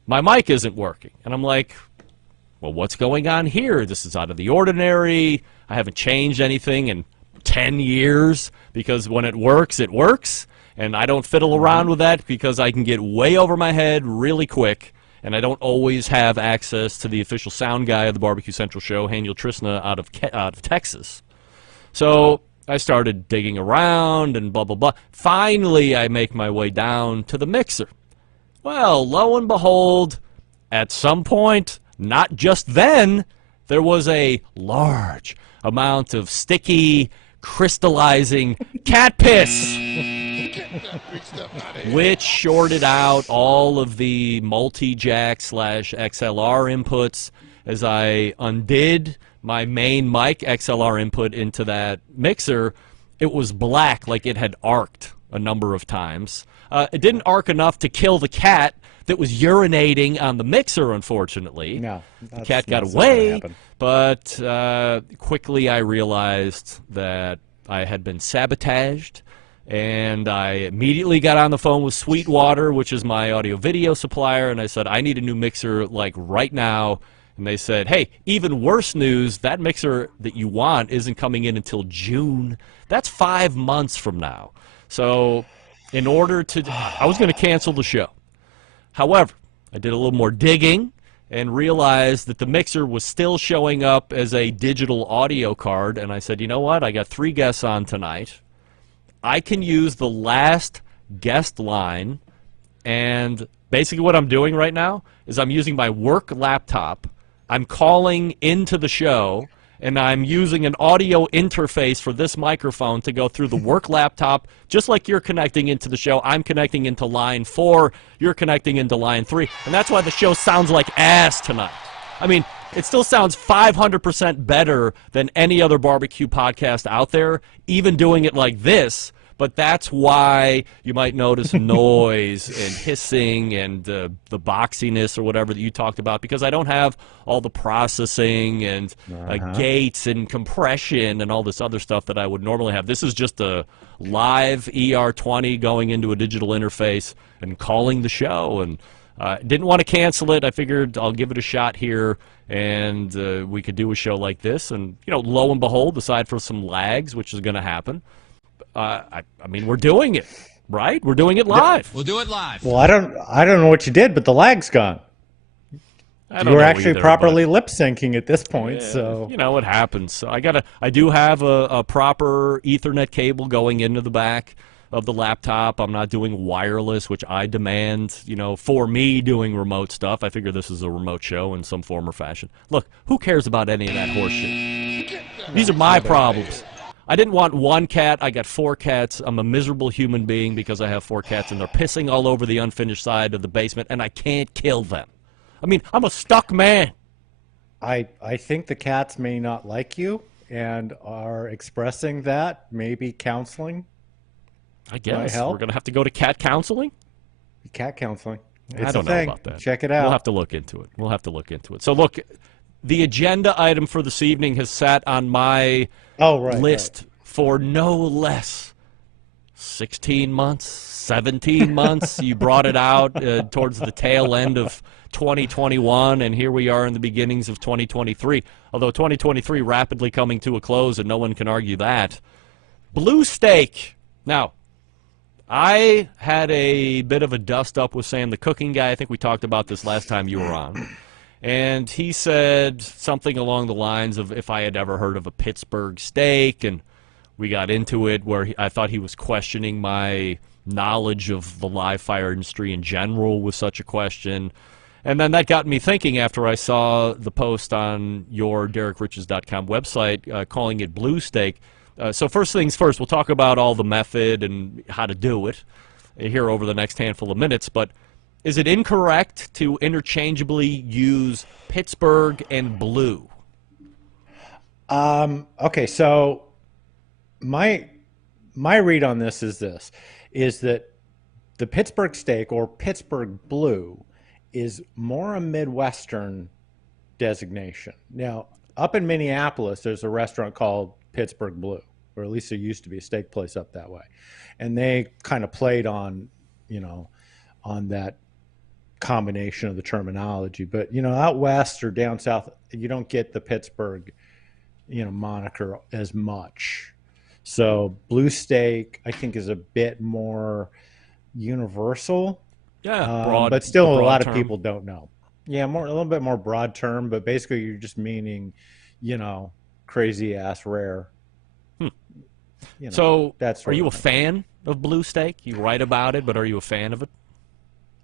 my mic isn't working. And I'm like, well, what's going on here? This is out of the ordinary. I haven't changed anything in 10 years because when it works, it works. And I don't fiddle around with that because I can get way over my head really quick. And I don't always have access to the official sound guy of the Barbecue Central show, Daniel Trudnak, out of Texas. So I started digging around and blah, blah, blah. Finally, I make my way down to the mixer. Well, lo and behold, at some point, not just then, there was a large amount of sticky, crystallizing cat piss, which shorted out all of the multi-jack / XLR inputs. As I undid my main mic XLR input into that mixer, it was black, like it had arced a number of times. It didn't arc enough to kill the cat that was urinating on the mixer, unfortunately. No, the cat got away, but quickly I realized that I had been sabotaged, and I immediately got on the phone with Sweetwater, which is my audio-video supplier, and I said, I need a new mixer, like, right now. And they said, hey, even worse news, that mixer that you want isn't coming in until June. That's 5 months from now. So in order to, I was going to cancel the show. However, I did a little more digging and realized that the mixer was still showing up as a digital audio card. And I said, you know what? I got 3 guests on tonight. I can use the last guest line. And basically what I'm doing right now is I'm using my work laptop. I'm calling into the show, and I'm using an audio interface for this microphone to go through the work laptop, just like you're connecting into the show. I'm connecting into line 4. You're connecting into line 3. And that's why the show sounds like ass tonight. I mean, it still sounds 500% better than any other barbecue podcast out there, even doing it like this. But that's why you might notice noise and hissing and the boxiness or whatever that you talked about, because I don't have all the processing and gates and compression and all this other stuff that I would normally have. This is just a live ER20 going into a digital interface and calling the show. And didn't want to cancel it. I figured I'll give it a shot here, and we could do a show like this. And, you know, lo and behold, aside from some lags, which is going to happen, I mean, we're doing it, right? We're doing it live. We'll do it live. Well, I don't know what you did, but the lag's gone. You were actually properly lip syncing at this point, so you know it happens. So I do have a proper Ethernet cable going into the back of the laptop. I'm not doing wireless, which I demand, you know, for me doing remote stuff. I figure this is a remote show in some form or fashion. Look, who cares about any of that horseshit? These are my problems. I didn't want 1 cat. I got 4 cats. I'm a miserable human being because I have 4 cats, and they're pissing all over the unfinished side of the basement, and I can't kill them. I mean, I'm a stuck man. I think the cats may not like you and are expressing that. Maybe counseling. I guess help? we're going to have to go to cat counseling. Cat counseling. I It's don't a know thing. about that. Check it out. We'll have to look into it. So look, the agenda item for this evening has sat on my list for no less 16 months, 17 months. You brought it out towards the tail end of 2021, and here we are in the beginnings of 2023. Although 2023 rapidly coming to a close, and no one can argue that. Blue steak. Now, I had a bit of a dust-up with Sam, the cooking guy. I think we talked about this last time you were on. And he said something along the lines of if I had ever heard of a Pittsburgh steak, and we got into it where I thought he was questioning my knowledge of the live fire industry in general with such a question. And then that got me thinking after I saw the post on your DerrickRiches.com website calling it blue steak. So first things first, we'll talk about all the method and how to do it here over the next handful of minutes. But is it incorrect to interchangeably use Pittsburgh and blue? Okay, so my read on this is that the Pittsburgh steak or Pittsburgh blue is more a Midwestern designation. Now, up in Minneapolis, there's a restaurant called Pittsburgh Blue, or at least there used to be a steak place up that way. And they kind of played on, on that combination of the terminology. But, out west or down south, you don't get the Pittsburgh, moniker as much. So blue steak, I think, is a bit more universal. Yeah, broad, but still a lot term. of people don't know. Yeah, a little bit more broad term, but basically you're just meaning, crazy ass rare. So, that's are you a fan of blue steak? You write about it, but are you a fan of it?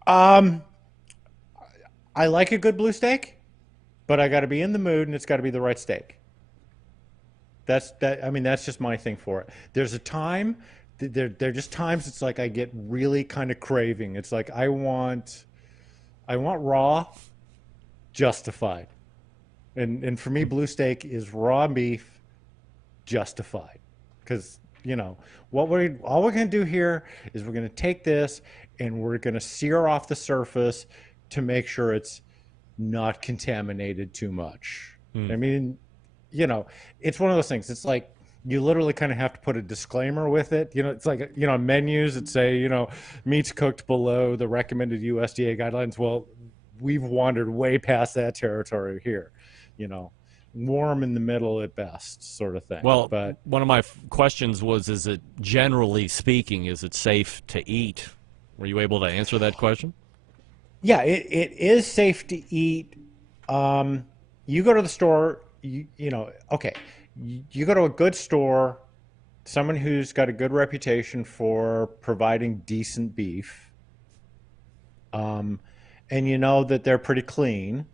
I like a good blue steak, but I got to be in the mood, and it's got to be the right steak. That's just my thing for it. There's a time. There are just times it's like I get really kind of craving. It's like I want raw, justified, and for me, blue steak is raw beef, justified, because all we're gonna do here is we're gonna take this and we're gonna sear off the surface to make sure it's not contaminated too much. I mean, it's one of those things. It's like you literally kind of have to put a disclaimer with it. It's like, menus that say, meats cooked below the recommended USDA guidelines. Well, we've wandered way past that territory here, warm in the middle at best sort of thing. Well, but one of my questions was, is it generally speaking, is it safe to eat? Were you able to answer that question? Yeah, it is safe to eat. You go to the store, you go to a good store, someone who's got a good reputation for providing decent beef, and you know that they're pretty clean,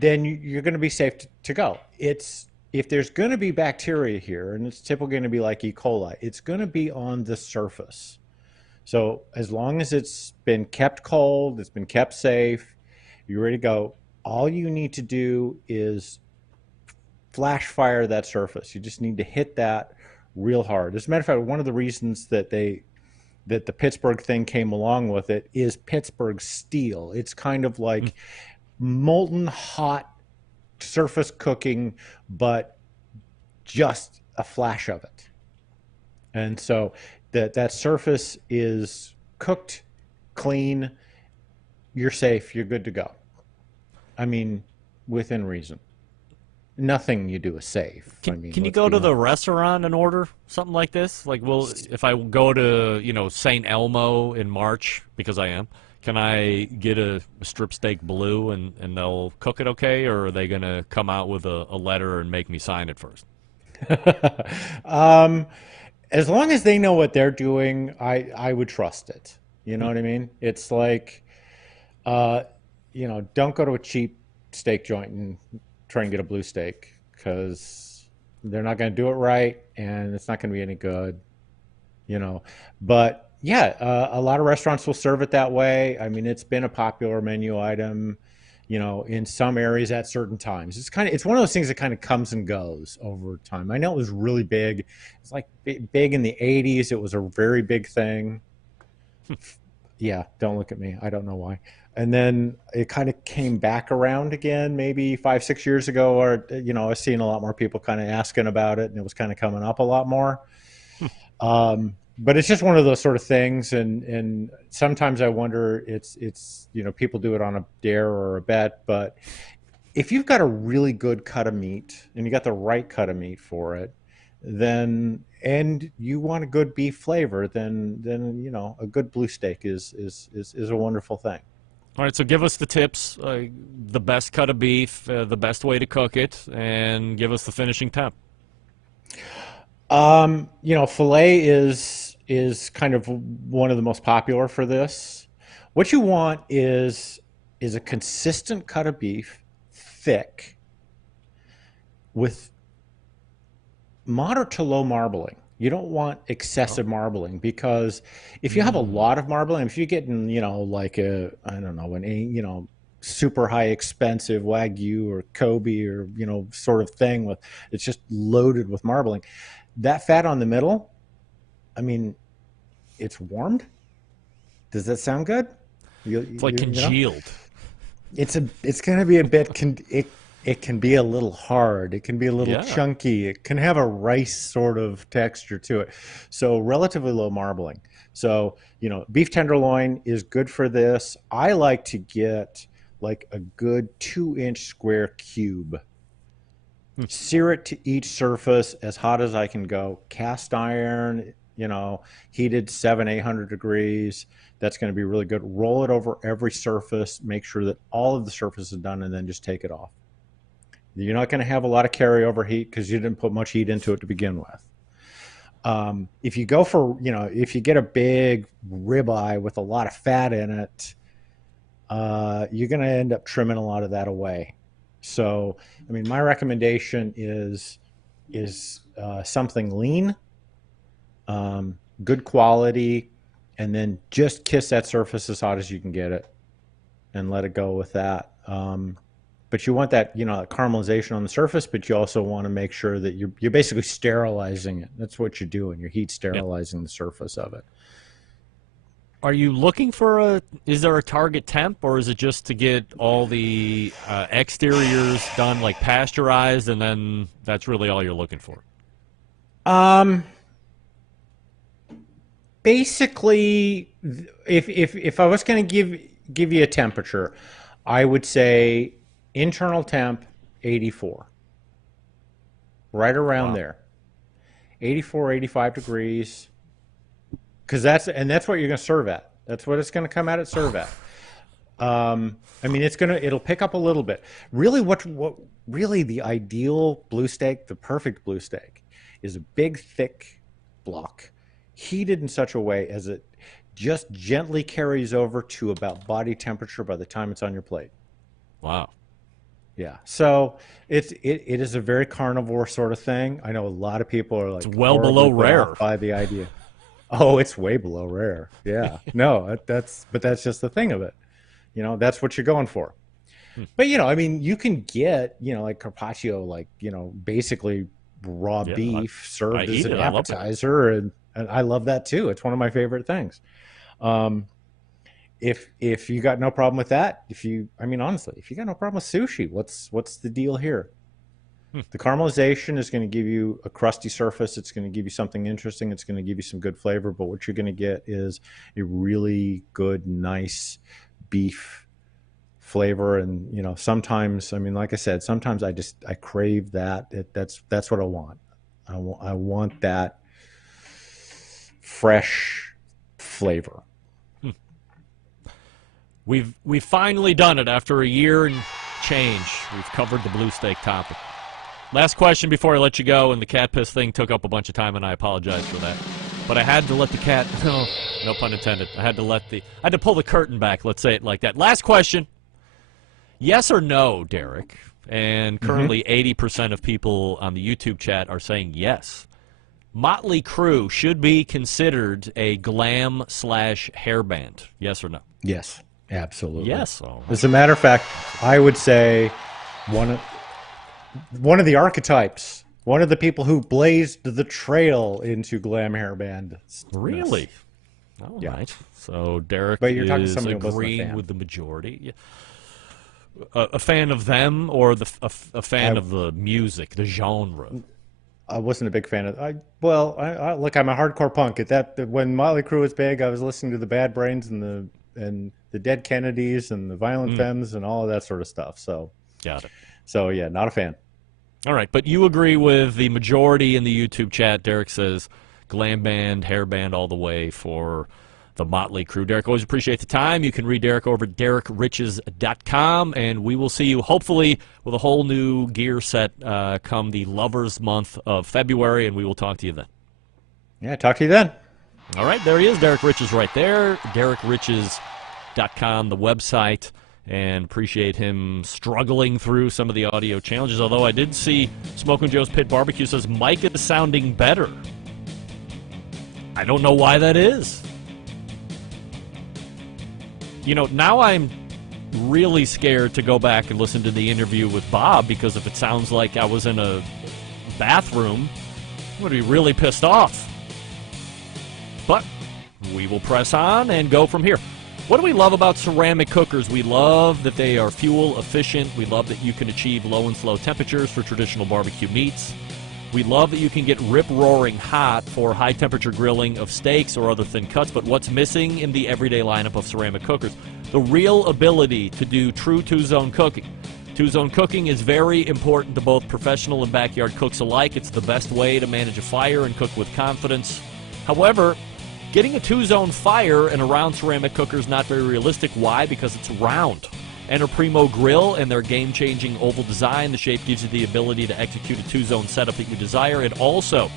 then you're going to be safe to go. If there's going to be bacteria here, and it's typically going to be like E. coli, it's going to be on the surface. So as long as it's been kept cold, it's been kept safe, you're ready to go, all you need to do is flash fire that surface. You just need to hit that real hard. As a matter of fact, one of the reasons that the Pittsburgh thing came along with it is Pittsburgh steel. It's kind of like molten hot surface cooking, but just a flash of it. And so that surface is cooked, clean, you're safe, you're good to go. I mean, within reason. Nothing you do is safe. Can you go to the restaurant and order something like this? Like, if I go to, St. Elmo in March, because I am, can I get a strip steak blue and they'll cook it okay, or are they going to come out with a letter and make me sign it first? As long as they know what they're doing, I would trust it. You know what I mean? It's like, don't go to a cheap steak joint and try and get a blue steak, because they're not going to do it right and it's not going to be any good, But, Yeah, a lot of restaurants will serve it that way. I mean, it's been a popular menu item, in some areas at certain times. It's one of those things that kind of comes and goes over time. I know it was really big. It's like big in the 80s. It was a very big thing. Yeah, don't look at me. I don't know why. And then it kind of came back around again, maybe 5-6 years ago, or I was seeing a lot more people kind of asking about it, and it was kind of coming up a lot more. But it's just one of those sort of things, and sometimes I wonder, it's people do it on a dare or a bet, but if you've got a really good cut of meat and you got the right cut of meat for it, and you want a good beef flavor, then a good blue steak is a wonderful thing. All right, so give us the tips, the best cut of beef, the best way to cook it, and give us the finishing temp. Filet is kind of one of the most popular for this. What you want is a consistent cut of beef, thick, with moderate to low marbling. You don't want excessive marbling, because if you have a lot of marbling, if you're getting, like super high expensive Wagyu or Kobe or, sort of thing with, it's just loaded with marbling. That fat on the middle, I mean, it's warmed. Does that sound good? It's like congealed. It's going to be a bit. It can be a little hard. It can be a little chunky. It can have a rice sort of texture to it. So relatively low marbling. So beef tenderloin is good for this. I like to get like a good 2-inch square cube. Sear it to each surface as hot as I can go. Cast iron, heated 700-800 degrees. That's going to be really good. Roll it over every surface. Make sure that all of the surface is done, and then just take it off. You're not going to have a lot of carryover heat because you didn't put much heat into it to begin with. If you go for, if you get a big ribeye with a lot of fat in it, you're going to end up trimming a lot of that away. So, I mean, my recommendation is something lean, good quality, and then just kiss that surface as hot as you can get it, and let it go with that. But you want that, that caramelization on the surface, but you also want to make sure that you're basically sterilizing it. That's what you're doing. You're heat sterilizing the surface of it. Are you looking for is there a target temp, or is it just to get all the exteriors done, like pasteurized, and then that's really all you're looking for? Basically, if I was going to give you a temperature, I would say internal temp 84. Right around there. 84, 85 degrees. Because that's what you're going to serve at. That's what it's going to come out at serve at. I mean, it'll pick up a little bit. Really, what really the ideal blue steak, the perfect blue steak, is a big, thick block, heated in such a way as it just gently carries over to about body temperature by the time it's on your plate. Wow. Yeah. So it is a very carnivore sort of thing. I know a lot of people are like, it's well below rare by the idea. Oh, it's way below rare. Yeah. No, that's just the thing of it. That's what you're going for. But, I mean, you can get, like carpaccio, like, basically raw beef served as an appetizer. And I love that too. It's one of my favorite things. If you got no problem with that, honestly, if you got no problem with sushi, what's the deal here? The caramelization is going to give you a crusty surface. It's going to give you something interesting. It's going to give you some good flavor. But what you're going to get is a really good, nice beef flavor. And, sometimes, like I said, sometimes I crave that. That's what I want. I want that fresh flavor. We've finally done it after a year and change. We've covered the blue steak topic. Last question before I let you go, and the cat piss thing took up a bunch of time, and I apologize for that. But I had to let the cat, no pun intended, I had to pull the curtain back, let's say it like that. Last question, yes or no, Derrick? And currently 80% of people on the YouTube chat are saying yes. Motley Crue should be considered a glam/hair band. Yes or no? Yes, absolutely. Yes. All right. As a matter of fact, I would say one of the archetypes, one of the people who blazed the trail into glam hair band. Really? All right. So Derrick But you're talking to is somebody who wasn't a agreeing fan. with the majority. Yeah. A fan of them, or a fan of the music, the genre? I wasn't a big fan of. Look, I'm a hardcore punk. When Motley Crue was big, I was listening to the Bad Brains and the Dead Kennedys and the Violent Femmes and all of that sort of stuff. So Got it. So yeah, not a fan. All right, but you agree with the majority in the YouTube chat. Derrick says glam band, hair band all the way for the Motley Crue. Derrick, always appreciate the time. You can read Derrick over at DerrickRiches.com, and we will see you hopefully with a whole new gear set come the Lovers Month of February, and we will talk to you then. Yeah, talk to you then. All right, there he is, Derrick Riches right there, DerrickRiches.com, the website, and appreciate him struggling through some of the audio challenges, although I did see Smokin' Joe's Pit Barbecue says Mike is sounding better. I don't know why that is. You know, now I'm really scared to go back and listen to the interview with Bob, because if it sounds like I was in a bathroom, I'm going to be really pissed off. But we will press on and go from here. What do we love about ceramic cookers? We love that they are fuel efficient. We love that you can achieve low and slow temperatures for traditional barbecue meats. We love that you can get rip-roaring hot for high-temperature grilling of steaks or other thin cuts, but what's missing in the everyday lineup of ceramic cookers? The real ability to do true two-zone cooking. Two-zone cooking is very important to both professional and backyard cooks alike. It's the best way to manage a fire and cook with confidence. However, getting a two-zone fire in a round ceramic cooker is not very realistic. Why? Because it's round. Enter Primo Grill and their game-changing oval design. The shape gives you the ability to execute a two-zone setup that you desire. It also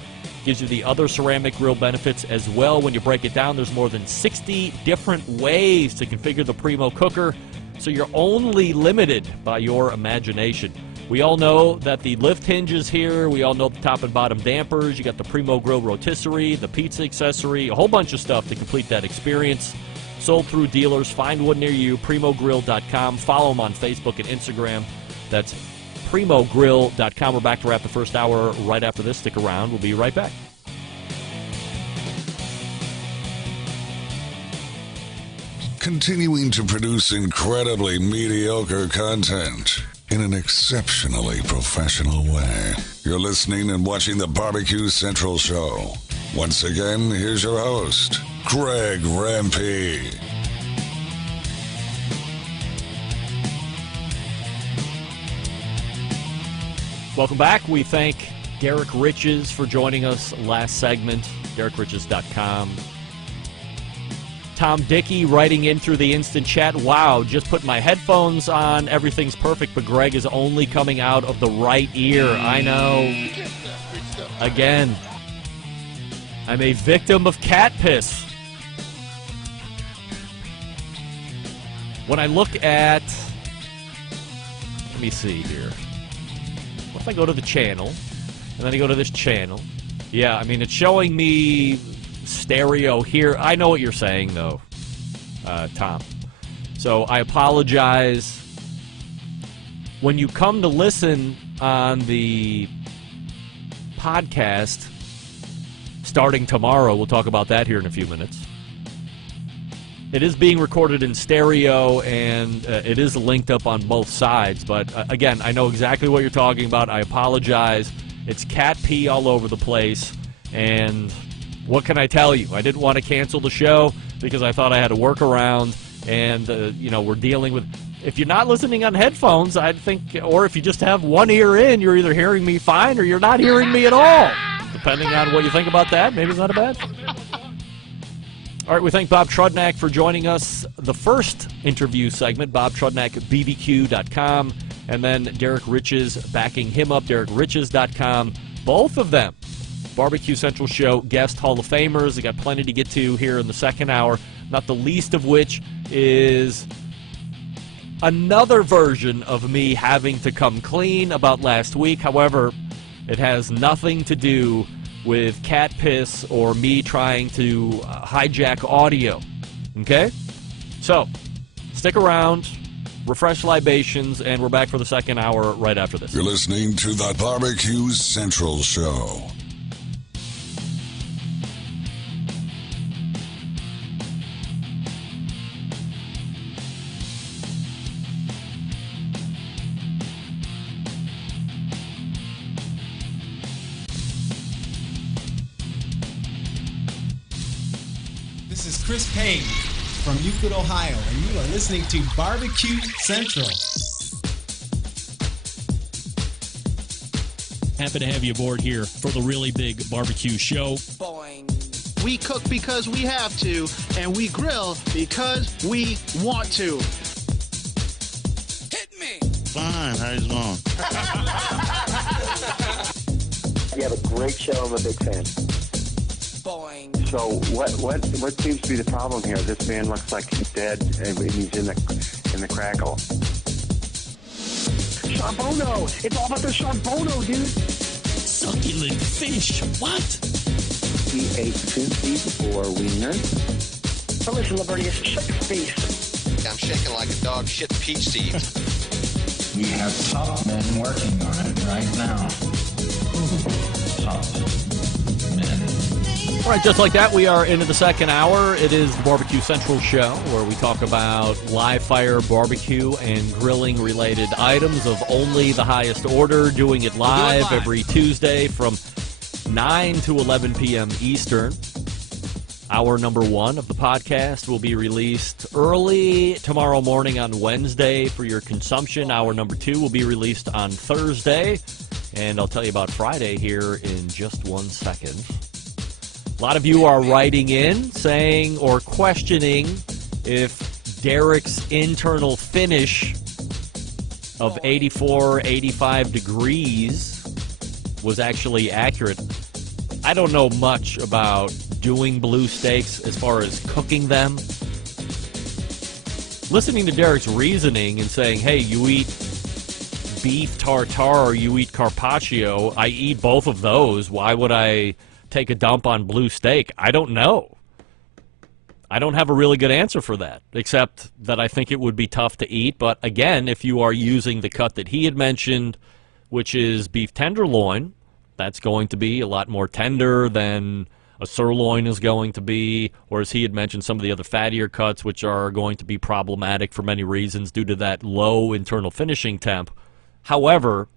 gives you the other ceramic grill benefits as well. When you break it down, there's more than 60 different ways to configure the Primo cooker, so you're only limited by your imagination. We all know that the lift hinges here. We all know the top and bottom dampers. You got the Primo Grill rotisserie, the pizza accessory, a whole bunch of stuff to complete that experience. Sold through dealers. Find one near you, primogrill.com. Follow them on Facebook and Instagram. That's primogrill.com. We're back to wrap the first hour right after this. Stick around. We'll be right back. Continuing to produce incredibly mediocre content in an exceptionally professional way. You're listening and watching the Barbecue Central Show. Once again, here's your host, Greg Rempe. Welcome back. We thank Derrick Riches for joining us last segment, DerrickRiches.com. Tom Dickey writing in through the instant chat, wow, just put my headphones on, everything's perfect, but Greg is only coming out of the right ear. I know. Again, I'm a victim of cat piss. When I look at, let me see here. What if I go to the channel, and then I go to this channel? Yeah, I mean, it's showing me stereo here. I know what you're saying, though, Tom. So I apologize. When you come to listen on the podcast, starting tomorrow, we'll talk about that here in a few minutes. It is being recorded in stereo, and it is linked up on both sides. But, again, I know exactly what you're talking about. I apologize. It's cat pee all over the place, and what can I tell you? I didn't want to cancel the show because I thought I had a workaround, and, we're dealing with... If you're not listening on headphones, I think, or if you just have one ear in, you're either hearing me fine or you're not hearing me at all. Depending on what you think about that, maybe it's not a bad thing. All right, we thank Bob Trudnak for joining us. The first interview segment, Bob Trudnak at BBQ.com, and then Derrick Riches backing him up, DerrickRiches.com. Both of them, Barbecue Central Show guest Hall of Famers. We got plenty to get to here in the second hour, not the least of which is another version of me having to come clean about last week. However, it has nothing to do with cat piss or me trying to hijack audio. Okay? So, stick around, refresh libations, and we're back for the second hour right after this. You're listening to the Barbecue Central Show. This is Chris Payne from Euclid, Ohio, and you are listening to Barbecue Central. Happy to have you aboard here for the really big barbecue show. We cook because we have to, and we grill because we want to. Hit me! Fine, how's it going? You have a great show. I'm a big fan. Boing. So what seems to be the problem here? This man looks like he's dead, and he's in the crackle. Charbono! It's all about the Charbono, dude. Succulent fish. What? He ate 54 wieners. Oh, listen, Libertius, shut your face. I'm shaking like a dog shit peach seeds. We have top men working on it right now. Top men. All right, just like that, we are into the second hour. It is the Barbecue Central Show, where we talk about live fire barbecue and grilling related items of only the highest order, doing it live every Tuesday from 9 to 11 p.m. Eastern. Hour number 1 of the podcast will be released early tomorrow morning on Wednesday for your consumption. Hour number 2 will be released on Thursday, and I'll tell you about Friday here in just 1 second. A lot of you are writing in saying or questioning if Derrick's internal finish of 84, 85 degrees was actually accurate. I don't know much about doing blue steaks as far as cooking them. Listening to Derrick's reasoning and saying, hey, you eat beef tartare or you eat carpaccio, I eat both of those. Why would I take a dump on blue steak? I don't know. I don't have a really good answer for that, except that I think it would be tough to eat. But again, if you are using the cut that he had mentioned, which is beef tenderloin, that's going to be a lot more tender than a sirloin is going to be, or as he had mentioned, some of the other fattier cuts, which are going to be problematic for many reasons due to that low internal finishing temp. However,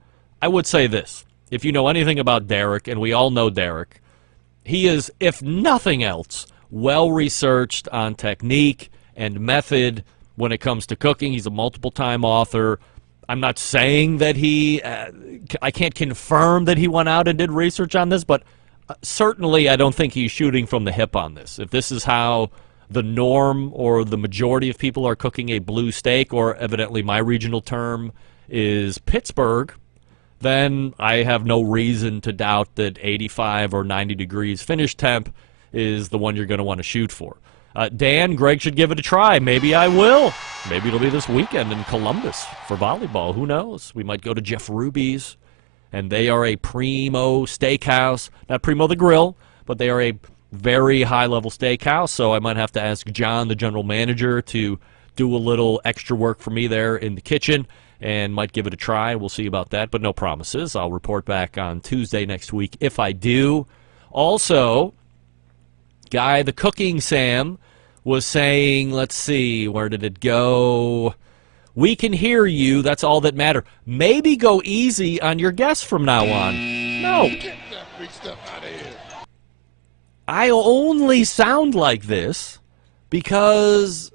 I would say this. If you know anything about Derrick, and we all know Derrick, he is, if nothing else, well-researched on technique and method when it comes to cooking. He's a multiple-time author. I'm not saying that I can't confirm that he went out and did research on this, but certainly I don't think he's shooting from the hip on this. If this is how the norm or the majority of people are cooking a blue steak, or evidently my regional term is Pittsburgh, then I have no reason to doubt that 85 or 90 degrees finish temp is the one you're going to want to shoot for. Dan, Greg should give it a try. Maybe I will. Maybe it'll be this weekend in Columbus for volleyball. Who knows? We might go to Jeff Ruby's, and they are a primo steakhouse. Not primo the grill, but they are a very high-level steakhouse, so I might have to ask John, the general manager, to do a little extra work for me there in the kitchen, and might give it a try. We'll see about that, but no promises. I'll report back on Tuesday next week if I do. Also, Guy the Cooking Sam was saying, let's see, where did it go? We can hear you. That's all that matters. Maybe go easy on your guests from now on. No. Get that big stuff out of here. I only sound like this because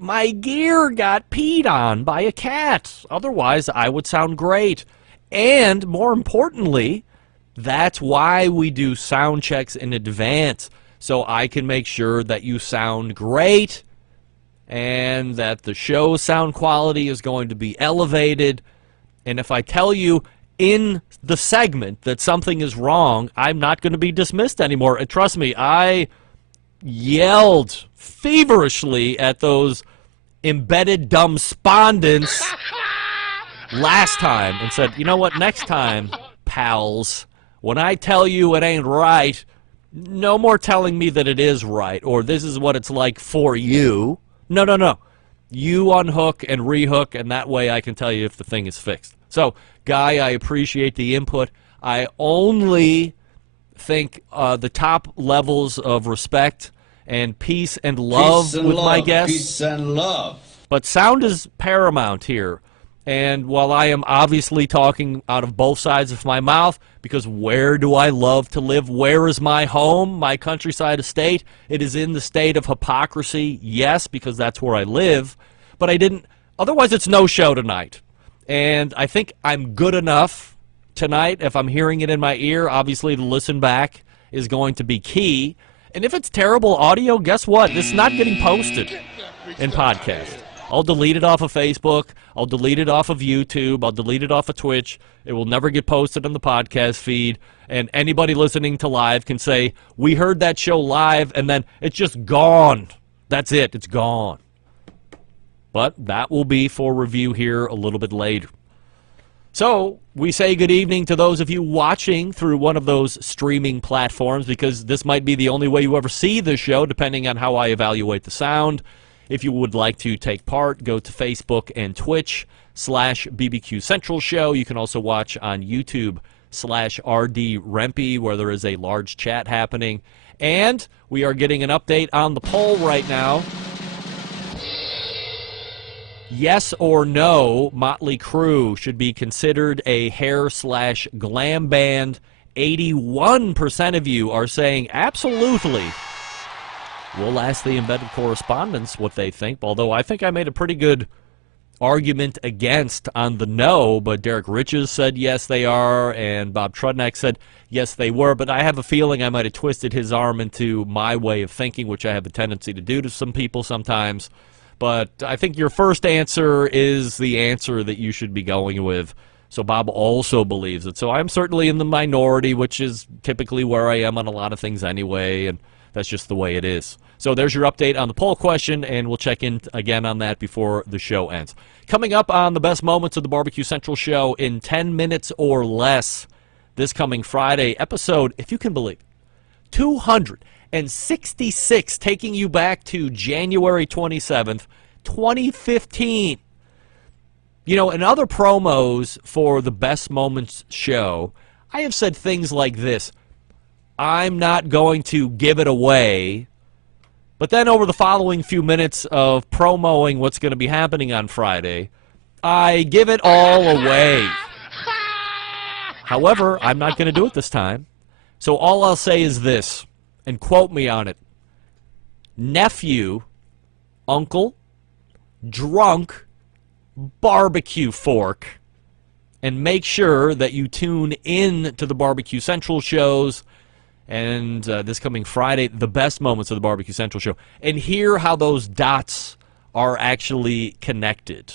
my gear got peed on by a cat. Otherwise, I would sound great. And more importantly, that's why we do sound checks in advance, so I can make sure that you sound great and that the show's sound quality is going to be elevated. And if I tell you in the segment that something is wrong, I'm not going to be dismissed anymore. And trust me, I yelled feverishly at those embedded dumb spondents last time and said, you know what, next time, pals, When I tell you it ain't right, no more telling me that it is right or this is what it's like for you. No. You unhook and rehook, and that way I can tell you if the thing is fixed. So, Guy, I appreciate the input. I only think the top levels of respect and peace and love with my guests. Peace and love. But sound is paramount here. And while I am obviously talking out of both sides of my mouth, because where do I love to live? Where is my home, my countryside estate? It is in the state of hypocrisy, yes, because that's where I live. But I didn't, otherwise it's no show tonight. And I think I'm good enough tonight. If I'm hearing it in my ear, obviously the listen back is going to be key. And if it's terrible audio, guess what? It's not getting posted in podcast. I'll delete it off of Facebook. I'll delete it off of YouTube. I'll delete it off of Twitch. It will never get posted on the podcast feed. And anybody listening to live can say, we heard that show live, and then it's just gone. That's it. It's gone. But that will be for review here a little bit later. So we say good evening to those of you watching through one of those streaming platforms, because this might be the only way you ever see this show, depending on how I evaluate the sound. If you would like to take part, go to Facebook and Twitch /BBQ Central Show. You can also watch on YouTube /RD Rempe, where there is a large chat happening. And we are getting an update on the poll right now. Yes or no, Motley Crue should be considered a hair/glam band. 81% of you are saying absolutely. We'll ask the embedded correspondents what they think, although I think I made a pretty good argument against on the no, but Derrick Riches said yes, they are, and Bob Trudnak said yes, they were, but I have a feeling I might have twisted his arm into my way of thinking, which I have a tendency to do to some people sometimes. But I think your first answer is the answer that you should be going with. So Bob also believes it. So I'm certainly in the minority, which is typically where I am on a lot of things anyway, and that's just the way it is. So there's your update on the poll question, and we'll check in again on that before the show ends. Coming up on the best moments of the Barbecue Central show in 10 minutes or less this coming Friday, episode, if you can believe it, 266, taking you back to January 27th, 2015. You know, in other promos for the Best Moments show, I have said things like this: I'm not going to give it away. But then over the following few minutes of promoting what's going to be happening on Friday, I give it all away. However, I'm not going to do it this time. So all I'll say is this, and quote me on it: nephew, uncle, drunk, barbecue fork. And make sure that you tune in to the Barbecue Central shows and this coming Friday, the best moments of the Barbecue Central show, and hear how those dots are actually connected.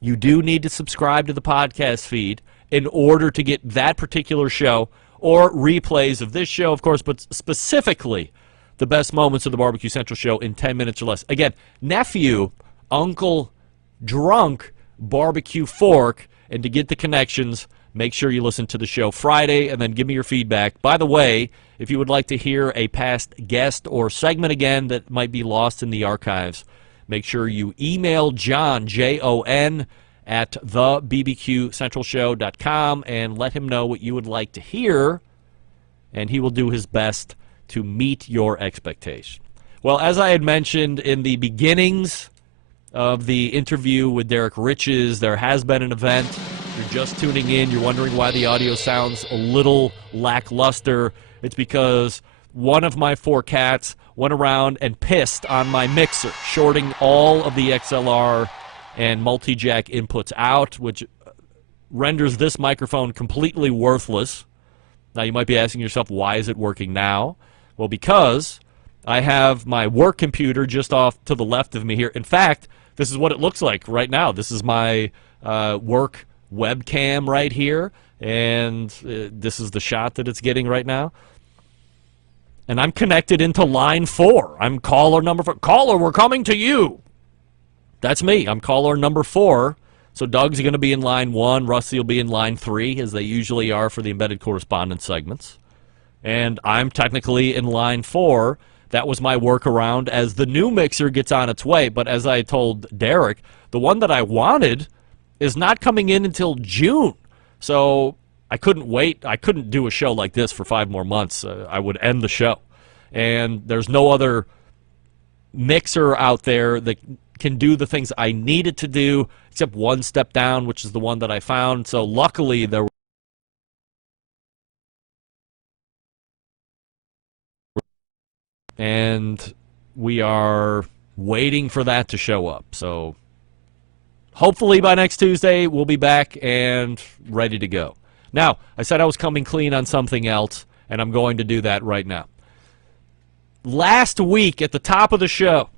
You do need to subscribe to the podcast feed in order to get that particular show or replays of this show, of course, but specifically the best moments of the Barbecue Central show in 10 minutes or less. Again, nephew, uncle, drunk, barbecue fork, and to get the connections, make sure you listen to the show Friday and then give me your feedback. By the way, if you would like to hear a past guest or segment again that might be lost in the archives, make sure you email John, Jon, at thebbqcentralshow.com and let him know what you would like to hear, and he will do his best to meet your expectation. Well, as I had mentioned in the beginnings of the interview with Derrick Riches, there has been an event. If you're just tuning in, you're wondering why the audio sounds a little lackluster. It's because one of my 4 cats went around and pissed on my mixer, shorting all of the XLR and multi-jack inputs out, which renders this microphone completely worthless. Now, you might be asking yourself, why is it working now? Well, because I have my work computer just off to the left of me here. In fact, this is what it looks like right now. This is my work webcam right here, and this is the shot that it's getting right now. And I'm connected into line 4. I'm caller number 4. Caller, we're coming to you. That's me. I'm caller number 4 So Doug's going to be in line 1. Rusty will be in line 3, as they usually are for the embedded correspondence segments. And I'm technically in line 4. That was my workaround as the new mixer gets on its way. But as I told Derrick, the one that I wanted is not coming in until June. So I couldn't wait. I couldn't do a show like this for 5 more months. I would end the show. And there's no other mixer out there that can do the things I needed to do, except one step down, which is the one that I found. So luckily there were and we are waiting for that to show up. So hopefully by next Tuesday we'll be back and ready to go. Now, I said I was coming clean on something else, and I'm going to do that right now. Last week at the top of the show,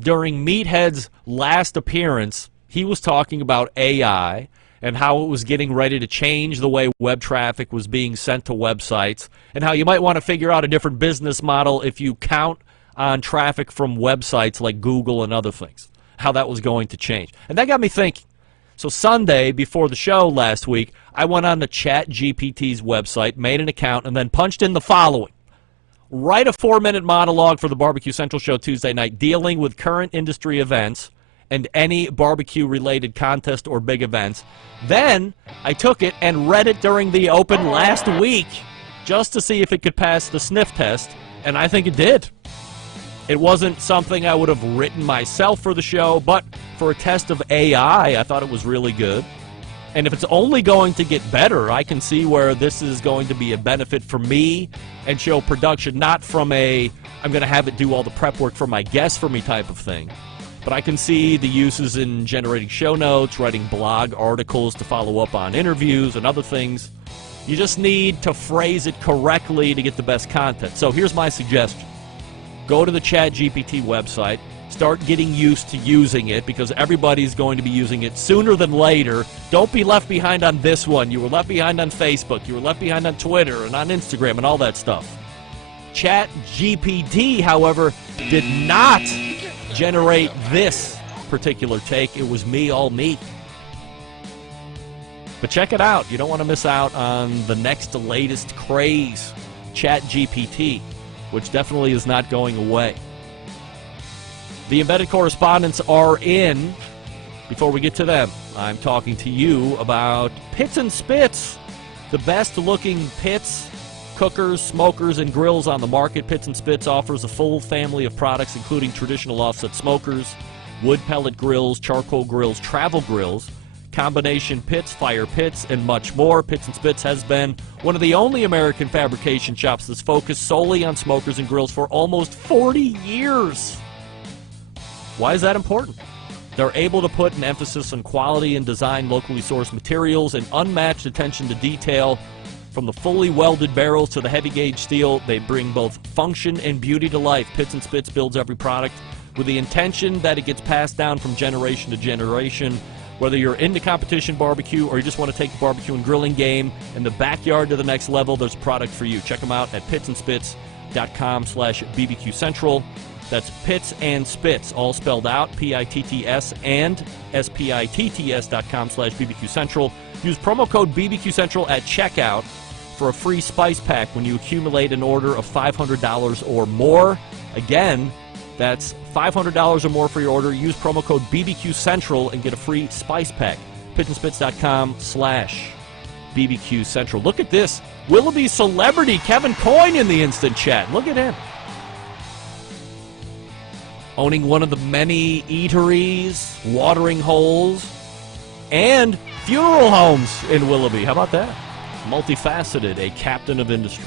during Meathead's last appearance, he was talking about AI and how it was getting ready to change the way web traffic was being sent to websites, and how you might want to figure out a different business model if you count on traffic from websites like Google and other things, how that was going to change. And that got me thinking. So Sunday, before the show last week, I went on to ChatGPT's website, made an account, and then punched in the following. Write a 4-minute monologue for the Barbecue Central show Tuesday night dealing with current industry events and any barbecue-related contest or big events. Then I took it and read it during the open last week just to see if it could pass the sniff test, and I think it did. It wasn't something I would have written myself for the show, but for a test of AI, I thought it was really good. And if it's only going to get better, I can see where this is going to be a benefit for me and show production, not from a, I'm going to have it do all the prep work for my guests for me type of thing. But I can see the uses in generating show notes, writing blog articles to follow up on interviews and other things. You just need to phrase it correctly to get the best content. So here's my suggestion. Go to the ChatGPT website. Start getting used to using it, because everybody's going to be using it sooner than later. Don't be left behind on this one. You were left behind on Facebook. You were left behind on Twitter and on Instagram and all that stuff. ChatGPT, however, did not generate this particular take. It was me, all me. But check it out. You don't want to miss out on the next latest craze, ChatGPT, which definitely is not going away. The embedded correspondents are in. Before we get to them, I'm talking to you about Pits and Spits, the best-looking pits, cookers, smokers, and grills on the market. Pits and Spits offers a full family of products, including traditional offset smokers, wood pellet grills, charcoal grills, travel grills, combination pits, fire pits, and much more. Pits and Spits has been one of the only American fabrication shops that's focused solely on smokers and grills for almost 40 years. Why is that important? They're able to put an emphasis on quality and design, locally sourced materials, and unmatched attention to detail. From the fully welded barrels to the heavy gauge steel, they bring both function and beauty to life. Pits and Spits builds every product with the intention that it gets passed down from generation to generation. Whether you're into competition barbecue or you just want to take the barbecue and grilling game in the backyard to the next level, there's a product for you. Check them out at pitsandspits.com/BBQ Central. That's Pits and Spits, all spelled out, PITTS and SPITTS.com/BBQ Central. Use promo code BBQ Central at checkout for a free spice pack when you accumulate an order of $500 or more. Again, that's $500 or more for your order. Use promo code BBQ Central and get a free spice pack. Pitsandspits.com/BBQ Central. Look at this. Willoughby celebrity Kevin Coyne in the instant chat. Look at him. Owning one of the many eateries, watering holes, and funeral homes in Willoughby. How about that? Multifaceted, a captain of industry.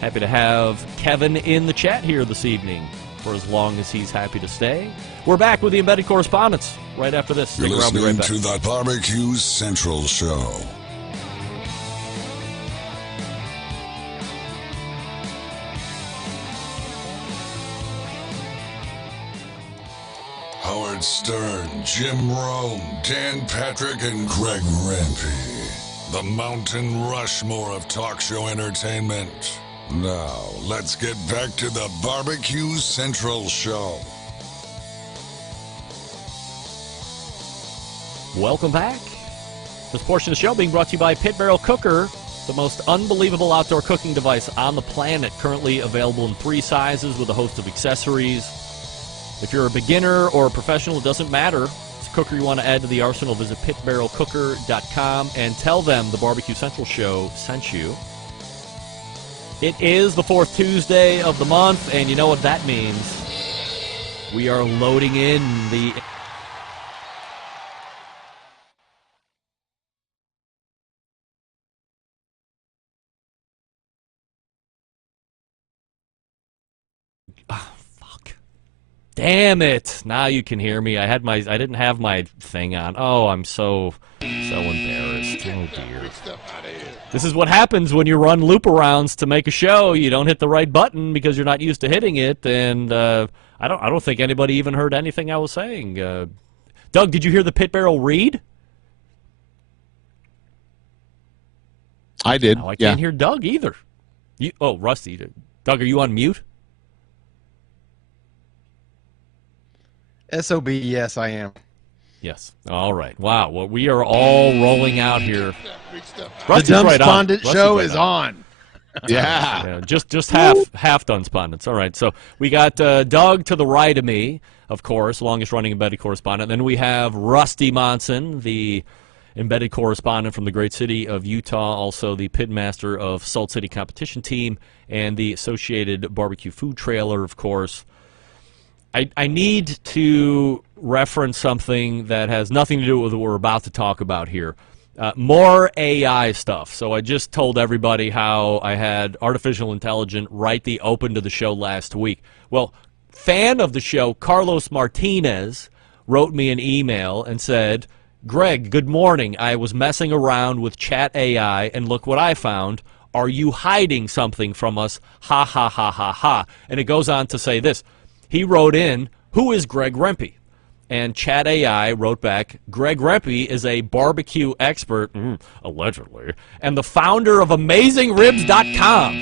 Happy to have Kevin in the chat here this evening for as long as he's happy to stay. We're back with the embedded correspondence right after this. You're Stick around, listening be right back. to the Barbecue Central Show. Howard Stern, Jim Rome, Dan Patrick, and Greg Rempe. The Mountain Rushmore of talk show entertainment. Now, let's get back to the Barbecue Central Show. Welcome back. This portion of the show being brought to you by Pit Barrel Cooker, the most unbelievable outdoor cooking device on the planet, currently available in 3 sizes with a host of accessories. If you're a beginner or a professional, it doesn't matter. It's a cooker you want to add to the arsenal, visit pitbarrelcooker.com and tell them the Barbecue Central Show sent you. It is the 4th Tuesday of the month, and you know what that means. We are loading in the... Damn it! Now you can hear me. I didn't have my thing on. Oh, I'm so embarrassed. Oh dear. This is what happens when you run loop arounds to make a show. You don't hit the right button because you're not used to hitting it, and I don't think anybody even heard anything I was saying. Doug, did you hear the Pit Barrel read? I did. No, I can't hear Doug either. Rusty. Doug, are you on mute? SOB, yes, I am. Yes. All right. Wow. Well, we are all rolling out here. The Dumb Spondent show is on. Yeah. Just half Dunspondents. All right. So we got Doug to the right of me, of course, longest running embedded correspondent. Then we have Rusty Monson, the embedded correspondent from the great city of Utah, also the pitmaster of Salt City Competition Team and the Associated Barbecue Food Trailer, of course. I need to reference something that has nothing to do with what we're about to talk about here. More AI stuff. So I just told everybody how I had artificial intelligence write the open to the show last week. Well, fan of the show, Carlos Martinez, wrote me an email and said, Greg, good morning. I was messing around with Chat AI, and look what I found. Are you hiding something from us? Ha, ha, ha, ha, ha. And it goes on to say this. He wrote in, who is Greg Rempe? And Chat AI wrote back, Greg Rempe is a barbecue expert, allegedly, and the founder of AmazingRibs.com.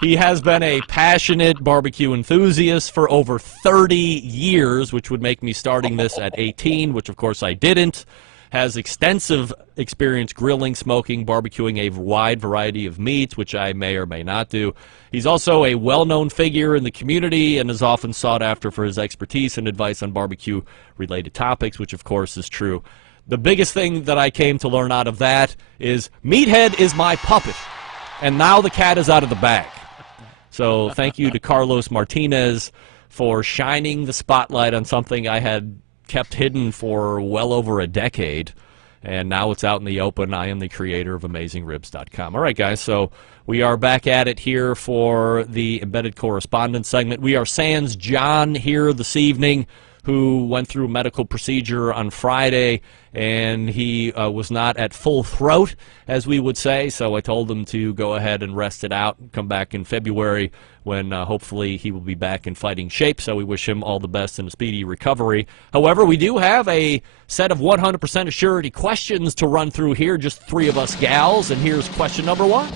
He has been a passionate barbecue enthusiast for over 30 years, which would make me starting this at 18, which of course I didn't. Has extensive experience grilling, smoking, barbecuing a wide variety of meats, which I may or may not do. He's also a well-known figure in the community and is often sought after for his expertise and advice on barbecue-related topics, which of course is true. The biggest thing that I came to learn out of that is Meathead is my puppet, and now the cat is out of the bag. So thank you to Carlos Martinez for shining the spotlight on something I had kept hidden for well over a decade, and now it's out in the open. I am the creator of AmazingRibs.com. All right, guys, so we are back at it here for the Embedded Correspondence segment. We are sans John here this evening, who went through medical procedure on Friday, and he was not at full throat, as we would say, so I told him to go ahead and rest it out and come back in February when hopefully he will be back in fighting shape, so we wish him all the best and a speedy recovery. However, we do have a set of 100% assurity questions to run through here, just 3 of us gals, and here's question number 1.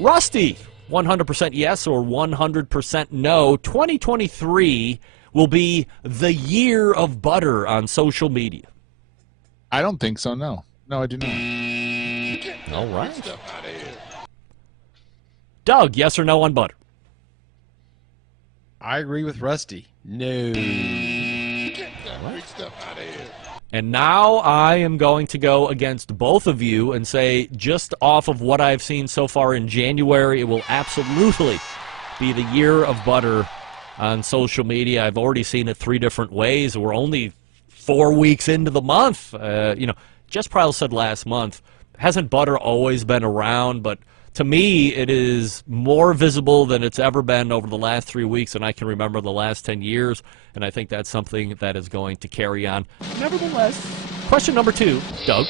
Rusty, 100% yes or 100% no, 2023 will be the year of butter on social media. I don't think so, no. No, I do not. All right. Doug, yes or no on butter? I agree with Rusty. No. And now I am going to go against both of you and say, just off of what I've seen so far in January, it will absolutely be the year of butter on social media. I've already seen it 3 different ways. We're only 4 weeks into the month. Jess Pryles said last month, hasn't butter always been around? But to me, it is more visible than it's ever been over the last 3 weeks, and I can remember the last 10 years, and I think that's something that is going to carry on. Nevertheless, question number 2, Doug.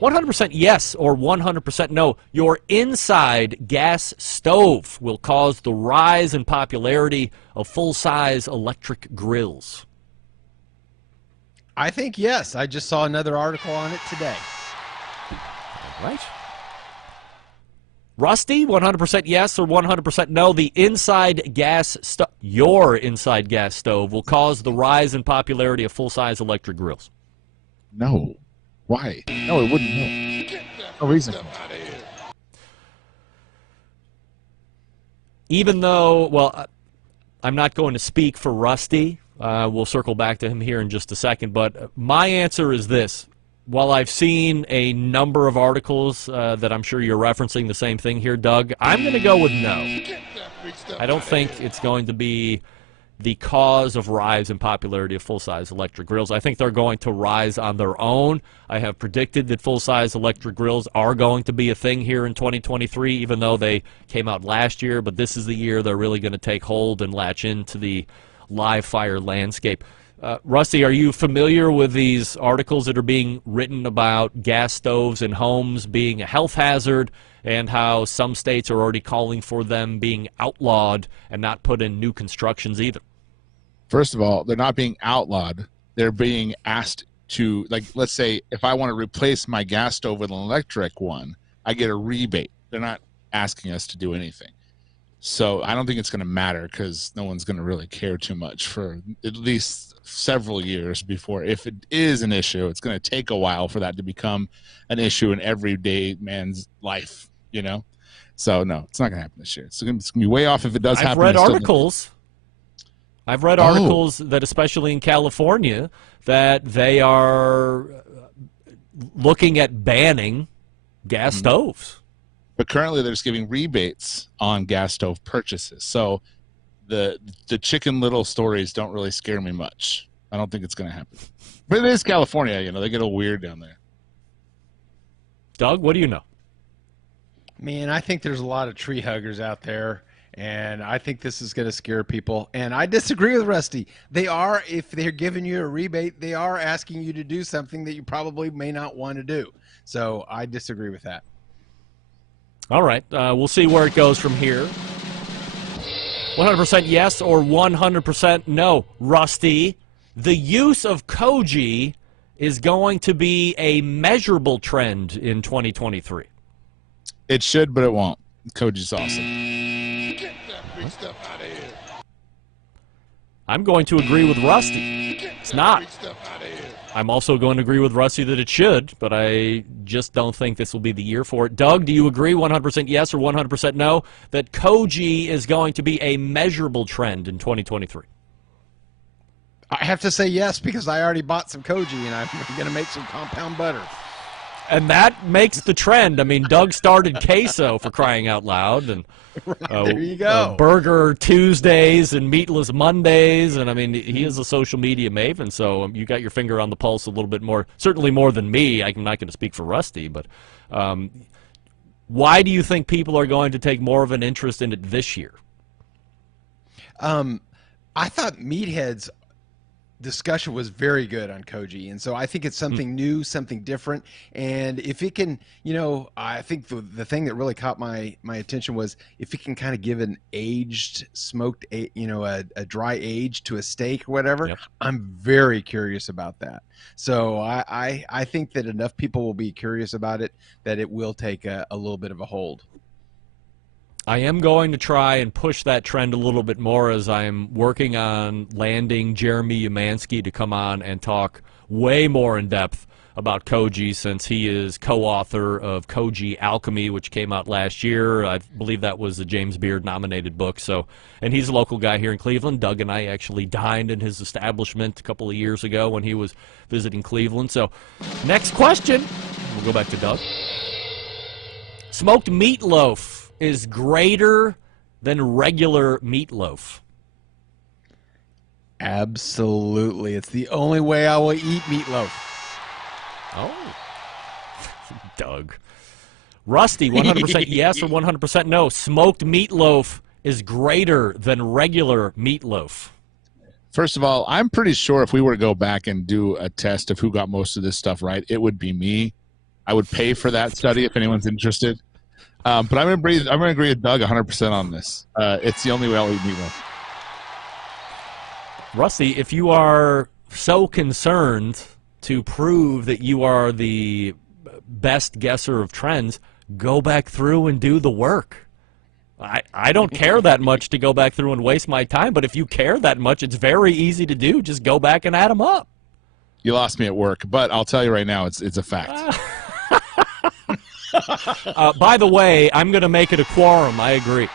100% yes or 100% no, your inside gas stove will cause the rise in popularity of full-size electric grills. I think yes. I just saw another article on it today. All right. Rusty, 100% yes or 100% no. The inside gas your inside gas stove will cause the rise in popularity of full-size electric grills. No. Why? No, it wouldn't. No. No reason. Even though, well, I'm not going to speak for Rusty. We'll circle back to him here in just a second. But my answer is this. While I've seen a number of articles that I'm sure you're referencing the same thing here, Doug, I'm going to go with no. I don't think it's going to be the cause of rise in popularity of full-size electric grills. I think they're going to rise on their own. I have predicted that full-size electric grills are going to be a thing here in 2023, even though they came out last year. But this is the year they're really going to take hold and latch into the live fire landscape. Rusty, are you familiar with these articles that are being written about gas stoves in homes being a health hazard and how some states are already calling for them being outlawed and not put in new constructions either? First of all, they're not being outlawed. They're being asked to, like, let's say if I want to replace my gas stove with an electric one, I get a rebate. They're not asking us to do anything. So I don't think it's going to matter because no one's going to really care too much for at least several years before. If it is an issue, it's going to take a while for that to become an issue in everyday man's life, you know? So, no, it's not going to happen this year. It's going to be way off if it does happen. I've read articles that, especially in California, that they are looking at banning gas stoves. But currently they're just giving rebates on gas stove purchases. So the Chicken Little stories don't really scare me much. I don't think it's going to happen. But it is California, you know. They get a little weird down there. Doug, what do you know? Man, I think there's a lot of tree huggers out there, and I think this is going to scare people. And I disagree with Rusty. They are, if they're giving you a rebate, they are asking you to do something that you probably may not want to do. So I disagree with that. All right. We'll see where it goes from here. 100% yes or 100% no. Rusty, the use of koji is going to be a measurable trend in 2023. It should, but it won't. Koji's awesome. Get that big stuff out of here. I'm going to agree with Rusty. It's not. I'm also going to agree with Rusty that it should, but I just don't think this will be the year for it. Doug, do you agree 100% yes or 100% no that koji is going to be a measurable trend in 2023? I have to say yes because I already bought some koji and I'm going to make some compound butter. And that makes the trend. I mean, Doug started queso, for crying out loud, and there you go. Burger Tuesdays and Meatless Mondays, and I mean, he is a social media maven, so you got your finger on the pulse a little bit more, certainly more than me. I'm not going to speak for Rusty, but why do you think people are going to take more of an interest in it this year? I thought Meathead's discussion was very good on koji, and so I think it's something new, something different, and if it can, you know, I think the thing that really caught my attention was if it can kind of give an aged smoked, you know, a dry age to a steak or whatever. Yep. I'm very curious about that. So I think that enough people will be curious about it that it will take a little bit of a hold. I am going to try and push that trend a little bit more as I'm working on landing Jeremy Umansky to come on and talk way more in depth about koji, since he is co-author of Koji Alchemy, which came out last year. I believe that was a James Beard nominated book. So, and he's a local guy here in Cleveland. Doug and I actually dined in his establishment a couple of years ago when he was visiting Cleveland. So, next question. We'll go back to Doug. Smoked meatloaf is greater than regular meatloaf. Absolutely. It's the only way I will eat meatloaf. Oh. Doug. Rusty, 100% yes or 100% no. Smoked meatloaf is greater than regular meatloaf. First of all, I'm pretty sure if we were to go back and do a test of who got most of this stuff right, it would be me. I would pay for that study if anyone's interested. But I'm going to agree with Doug 100% on this. It's the only way I'll eat meatloaf. Rusty, if you are so concerned to prove that you are the best guesser of trends, go back through and do the work. I don't care that much to go back through and waste my time, but if you care that much, it's very easy to do. Just go back and add them up. You lost me at work, but I'll tell you right now, it's a fact. By the way, I'm going to make it a quorum. I agree.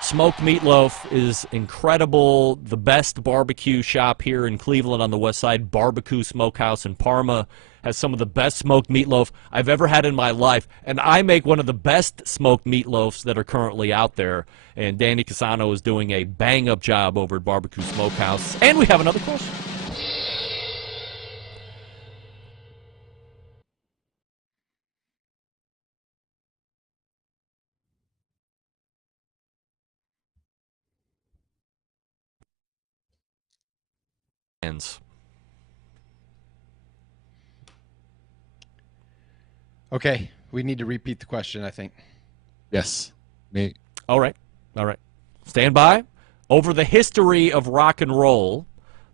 Smoked Meatloaf is incredible. The best barbecue shop here in Cleveland on the west side, Barbecue Smokehouse in Parma, has some of the best smoked meatloaf I've ever had in my life. And I make one of the best smoked meatloafs that are currently out there. And Danny Casano is doing a bang-up job over at Barbecue Smokehouse. And we have another question. Okay, we need to repeat the question, I think. Yes. Me. All right. Stand by. Over the history of rock and roll,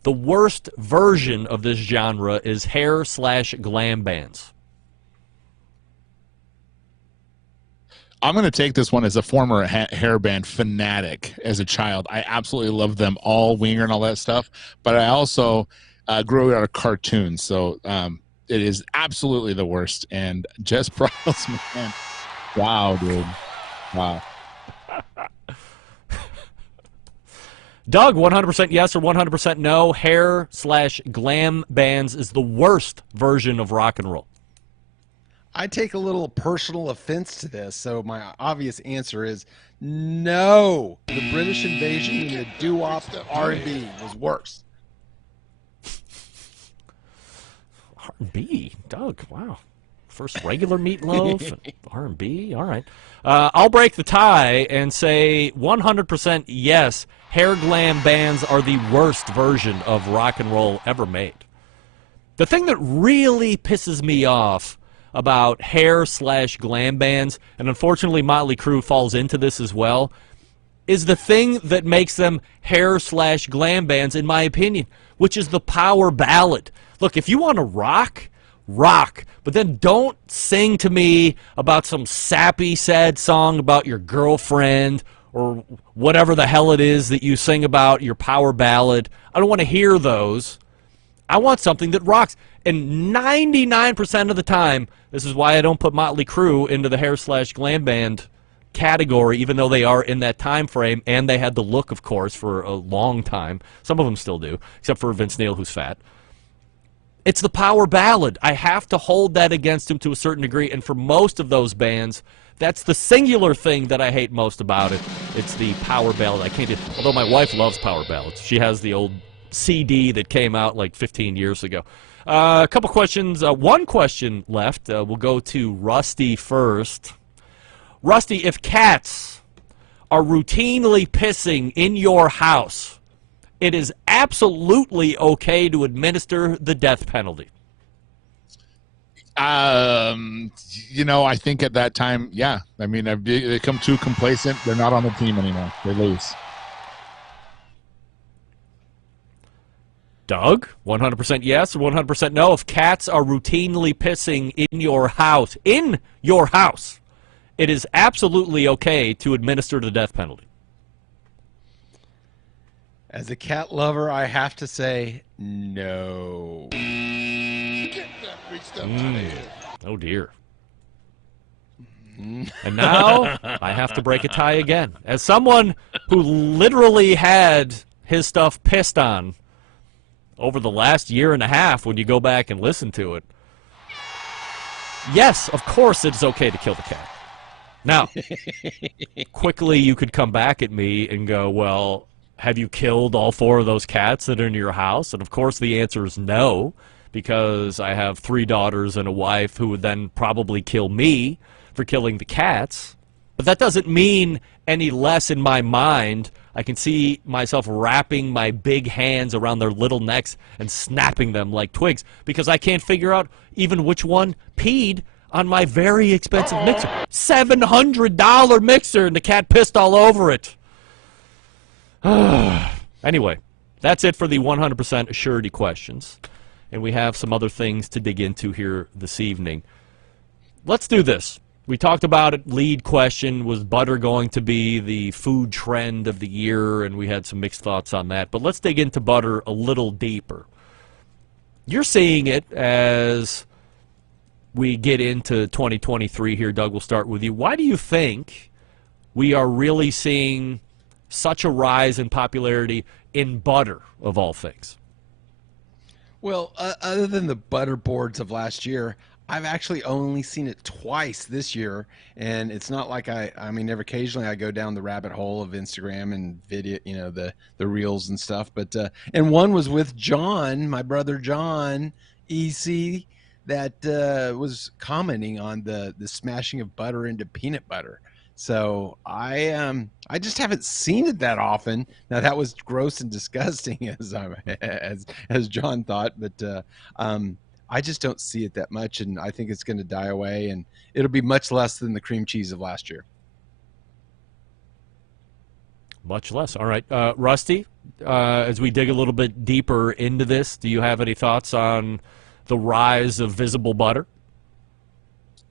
the worst version of this genre is hair/glam bands. I'm going to take this one as a former hair band fanatic as a child. I absolutely loved them all, Winger and all that stuff. But I also grew out of cartoons, so it is absolutely the worst. And Jess Bryles, man, wow, dude, wow. Doug, 100% yes or 100% no, hair/glam bands is the worst version of rock and roll. I take a little personal offense to this, so my obvious answer is no. The British invasion and the doo-wop R&B was worse. R&B, Doug, wow. First regular meatloaf, R&B, all right. I'll break the tie and say 100% yes, hair glam bands are the worst version of rock and roll ever made. The thing that really pisses me off about hair/glam bands, and unfortunately Motley Crue falls into this as well, is the thing that makes them hair/glam bands, in my opinion, which is the power ballad. Look, if you want to rock, but then don't sing to me about some sappy, sad song about your girlfriend or whatever the hell it is that you sing about, your power ballad. I don't want to hear those. I want something that rocks. And 99% of the time, this is why I don't put Motley Crue into the hair/glam band category, even though they are in that time frame, and they had the look, of course, for a long time. Some of them still do, except for Vince Neil, who's fat. It's the power ballad. I have to hold that against him to a certain degree, and for most of those bands, that's the singular thing that I hate most about it. It's the power ballad. I can't do, although my wife loves power ballads. She has the old CD that came out like 15 years ago. A couple questions. One question left. We'll go to Rusty first. Rusty, if cats are routinely pissing in your house, it is absolutely okay to administer the death penalty. I think at that time, yeah. I mean, they become too complacent. They're not on the team anymore. They lose. Doug, 100% yes or 100% no. If cats are routinely pissing in your house, it is absolutely okay to administer the death penalty. As a cat lover, I have to say no. Get that big stuff out of here. Oh, dear. And now I have to break a tie again. As someone who literally had his stuff pissed on over the last year and a half, when you go back and listen to it, yes, of course it's okay to kill the cat. Now, quickly you could come back at me and go, well, have you killed all 4 of those cats that are in your house? And of course the answer is no, because I have 3 daughters and a wife who would then probably kill me for killing the cats. But that doesn't mean any less in my mind. I can see myself wrapping my big hands around their little necks and snapping them like twigs because I can't figure out even which one peed on my very expensive mixer. $700 mixer, and the cat pissed all over it. Anyway, that's it for the 100% surety questions. And we have some other things to dig into here this evening. Let's do this. We talked about it. Lead question, was butter going to be the food trend of the year? And we had some mixed thoughts on that. But let's dig into butter a little deeper. You're seeing it as we get into 2023 here. Doug, we'll start with you. Why do you think we are really seeing such a rise in popularity in butter, of all things? Well, other than the butter boards of last year, I've actually only seen it twice this year, and it's not like I mean, occasionally I go down the rabbit hole of Instagram and video, the reels and stuff. But and one was with John, my brother John, EC, that was commenting on the smashing of butter into peanut butter. So I just haven't seen it that often. Now that was gross and disgusting as John thought, but I just don't see it that much, and I think it's going to die away, and it'll be much less than the cream cheese of last year. Much less. All right. Rusty, as we dig a little bit deeper into this, do you have any thoughts on the rise of visible butter?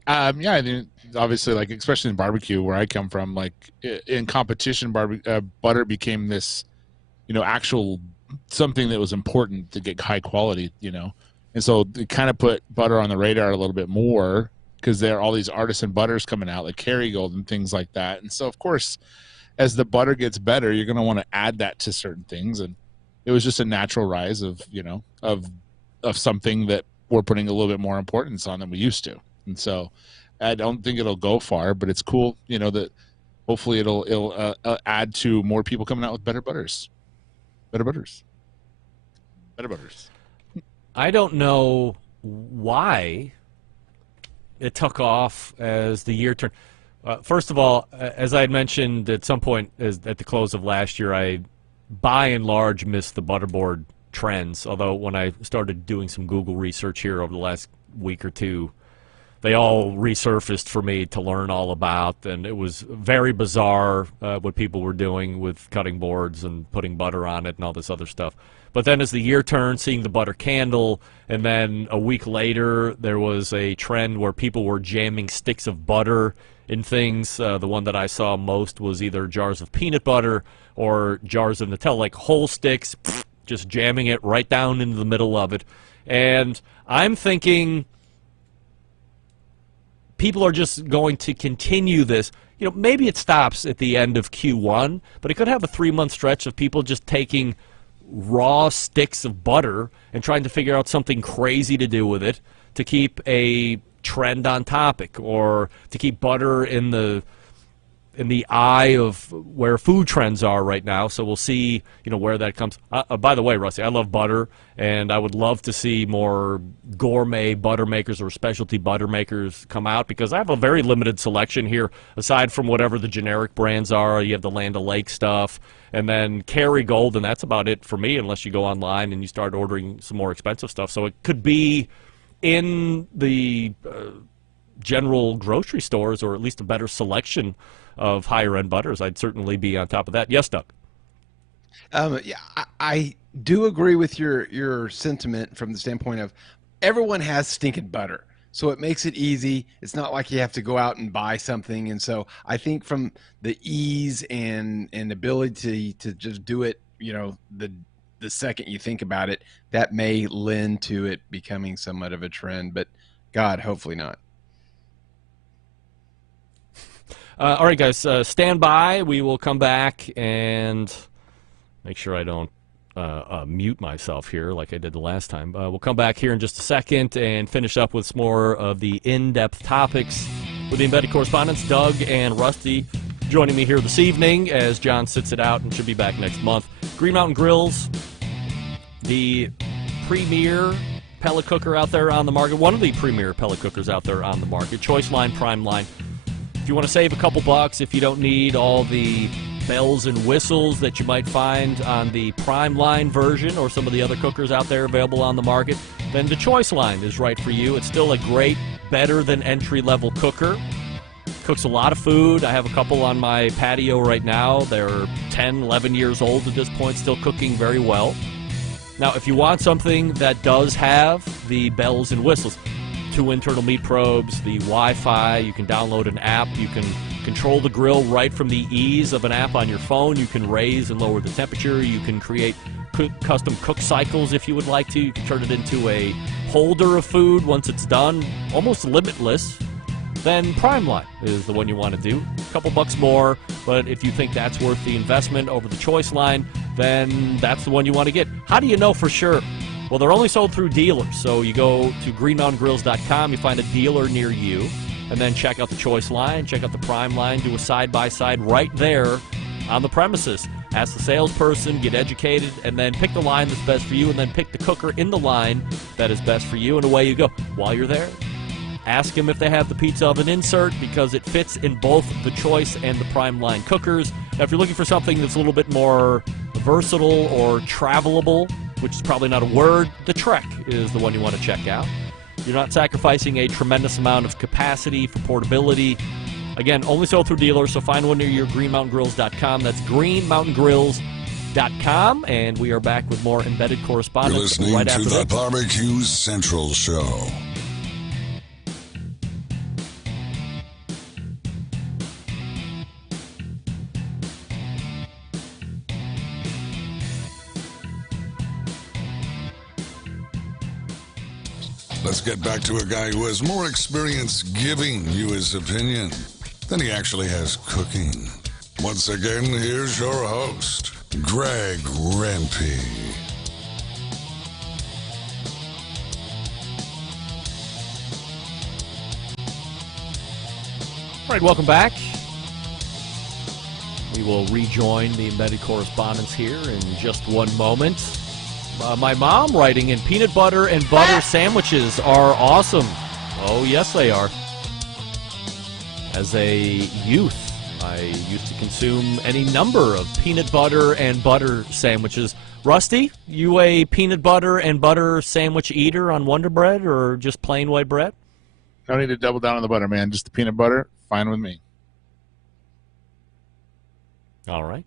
Yeah, I think obviously, like, especially in barbecue where I come from, like in competition, butter became this, actual something that was important to get high quality, And so they kind of put butter on the radar a little bit more because there are all these artisan butters coming out, like Kerrygold and things like that. And so, of course, as the butter gets better, you're going to want to add that to certain things. And it was just a natural rise of, of something that we're putting a little bit more importance on than we used to. And so I don't think it'll go far, but it's cool, that hopefully it'll add to more people coming out with better butters. Better butters. I don't know why it took off as the year turned. First of all, as I had mentioned at some point at the close of last year, I by and large missed the butterboard trends, although when I started doing some Google research here over the last week or two, they all resurfaced for me to learn all about, and it was very bizarre what people were doing with cutting boards and putting butter on it and all this other stuff. But then as the year turned, seeing the butter candle, and then a week later there was a trend where people were jamming sticks of butter in things. The one that I saw most was either jars of peanut butter or jars of Nutella, like whole sticks, just jamming it right down into the middle of it. And I'm thinking people are just going to continue this. Maybe it stops at the end of Q1, but it could have a 3-month stretch of people just taking raw sticks of butter and trying to figure out something crazy to do with it to keep a trend on topic, or to keep butter in the eye of where food trends are right now. So we'll see, where that comes. By the way, Rusty, I love butter, and I would love to see more gourmet butter makers or specialty butter makers come out, because I have a very limited selection here, aside from whatever the generic brands are. You have the Land O'Lakes stuff, and then Kerrygold, and that's about it for me, unless you go online and you start ordering some more expensive stuff. So it could be in the general grocery stores, or at least a better selection of higher-end butters. I'd certainly be on top of that. Yes, Doug? Yeah, I do agree with your sentiment from the standpoint of everyone has stinking butter. So it makes it easy. It's not like you have to go out and buy something. And so I think from the ease and ability to just do it, the second you think about it, that may lend to it becoming somewhat of a trend. But God, hopefully not. All right, guys, stand by. We will come back and make sure I don't mute myself here like I did the last time. We'll come back here in just a second and finish up with some more of the in-depth topics with the embedded correspondents, Doug and Rusty, joining me here this evening as John sits it out and should be back next month. Green Mountain Grills, the premier pellet cooker out there on the market, one of the premier pellet cookers out there on the market, Choice Line, Prime Line. If you want to save a couple bucks, if you don't need all the bells and whistles that you might find on the Prime Line version or some of the other cookers out there available on the market, then the Choice Line is right for you. It's still a great, better than entry-level cooker. Cooks a lot of food. I have a couple on my patio right now. They're 10, 11 years old at this point, still cooking very well. Now, if you want something that does have the bells and whistles, 2 internal meat probes, the Wi-Fi. You can download an app. You can control the grill right from the ease of an app on your phone. You can raise and lower the temperature. You can create custom cook cycles if you would like to. You can turn it into a holder of food once it's done, almost limitless. Then PrimeLine is the one you want to do. A couple bucks more, but if you think that's worth the investment over the Choice line, then that's the one you want to get. How do you know for sure? Well, they're only sold through dealers. So you go to greenmountaingrills.com, you find a dealer near you, and then check out the Choice line, check out the Prime line, do a side-by-side right there on the premises. Ask the salesperson, get educated, and then pick the line that's best for you, and then pick the cooker in the line that is best for you, and away you go. While you're there, ask them if they have the pizza oven insert, because it fits in both the Choice and the Prime line cookers. Now, if you're looking for something that's a little bit more versatile or travelable, which is probably not a word, the Trek is the one you want to check out. You're not sacrificing a tremendous amount of capacity for portability. Again, only sold through dealers, so find one near your greenmountaingrills.com. That's greenmountaingrills.com, and we are back with more embedded correspondence You're listening right to after the this. Barbecue Central Show. Let's get back to a guy who has more experience giving you his opinion than he actually has cooking. Once again, here's your host, Greg Rempe. All right, welcome back. We will rejoin the embedded correspondence here in just one moment. My mom writing in, peanut butter and butter sandwiches are awesome. Oh, yes, they are. As a youth, I used to consume any number of peanut butter and butter sandwiches. Rusty, you a peanut butter and butter sandwich eater on Wonder Bread or just plain white bread? No need to double down on the butter, man. Just the peanut butter, fine with me. All right.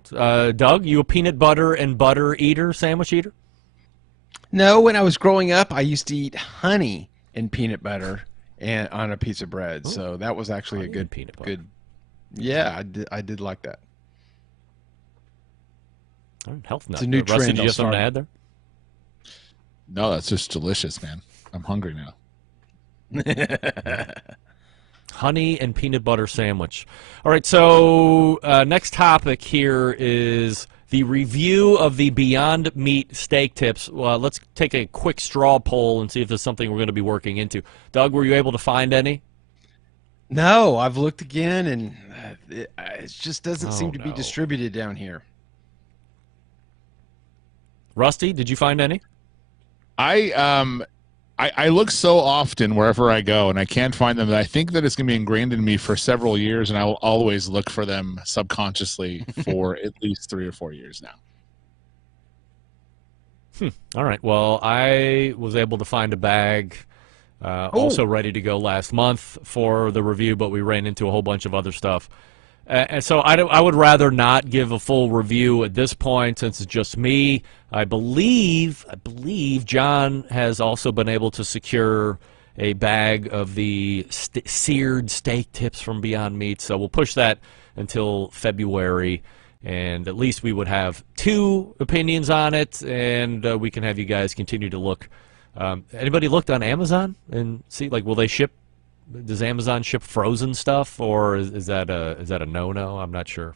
Doug, you a peanut butter and butter eater, sandwich eater? No, when I was growing up, I used to eat honey and peanut butter and on a piece of bread. Oh, so that was actually a good peanut butter. Yeah, I did like that. Health nut. It's a new Rusty, trend. did you have something to add there? No, that's just delicious, man. I'm hungry now. Honey and peanut butter sandwich. All right, so next topic here is the review of the Beyond Meat steak tips. Let's take a quick straw poll and see if there's something we're going to be working into. Doug, were you able to find any? No, I've looked again, and it just doesn't seem to be no. distributed down here. Rusty, did you find any? I look so often wherever I go, and I can't find them. That I think that it's going to be ingrained in me for several years, and I will always look for them subconsciously for at least 3 or 4 years now. All right. Well, I was able to find a bag also ready to go last month for the review, but we ran into a whole bunch of other stuff. And so I would rather not give a full review at this point since it's just me. I believe John has also been able to secure a bag of the seared steak tips from Beyond Meat. So we'll push that until February, and at least we would have 2 opinions on it, and we can have you guys continue to look. Anybody looked on Amazon and see, like, will they ship? Does Amazon ship frozen stuff, or is that a no-no? I'm not sure.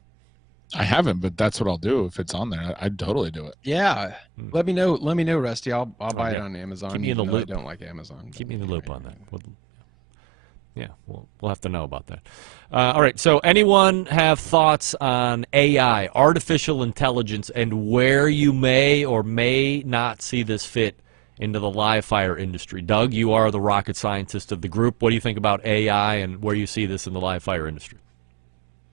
I haven't, but that's what I'll do if it's on there. I'd totally do it. Yeah, let me know, Rusty. I'll buy it on Amazon. Keep me in the loop. I don't like Amazon. Keep me in the loop on that. We'll have to know about that. All right. So, anyone have thoughts on AI, artificial intelligence, and where you may or may not see this fit into the live fire industry? Doug, you are the rocket scientist of the group. What do you think about AI and where you see this in the live fire industry?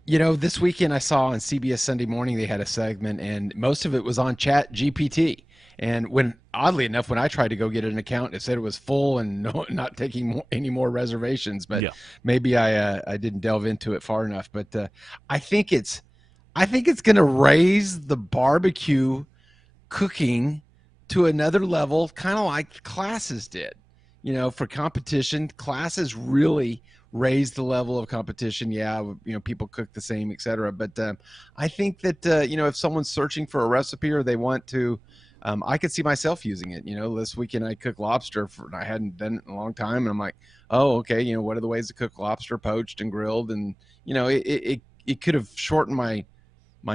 You know, this weekend I saw on CBS Sunday Morning they had a segment, and most of it was on Chat GPT. And when, oddly enough, when I tried to go get an account, it said it was full and not taking any more reservations. But maybe I didn't delve into it far enough. But I think it's going to raise the barbecue cooking to another level, kind of like classes did. for competition, classes really raise the level of competition. Yeah, people cook the same, etc. But I think that if someone's searching for a recipe or they want to, I could see myself using it. This weekend I cooked lobster I hadn't done it in a long time, and I'm like, oh, okay, what are the ways to cook lobster, poached and grilled, and it could have shortened my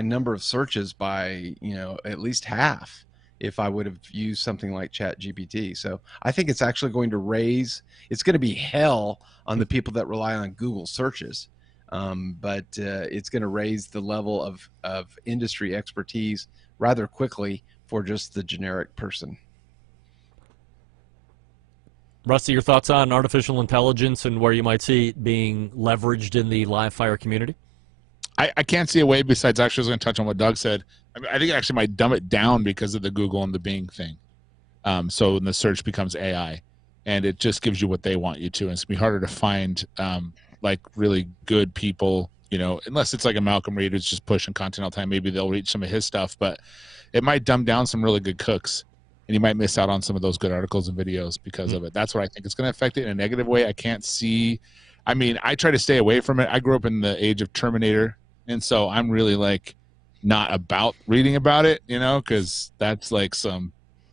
number of searches by at least half if I would have used something like ChatGPT. So I think it's actually going to it's going to be hell on the people that rely on Google searches. But it's going to raise the level of industry expertise rather quickly for just the generic person. Rusty, your thoughts on artificial intelligence and where you might see it being leveraged in the live fire community? I can't see a way besides actually I was going to touch on what Doug said. I think it actually might dumb it down because of the Google and the Bing thing. So when the search becomes AI, and it just gives you what they want you to, and it's going to be harder to find like really good people, unless it's like a Malcolm Reed who's just pushing content all the time. Maybe they'll reach some of his stuff, but it might dumb down some really good cooks, and you might miss out on some of those good articles and videos because of it. That's what I think. It's going to affect it in a negative way. I can't see. I mean, I try to stay away from it. I grew up in the age of Terminator, and so I'm really like not about reading about it, because that's like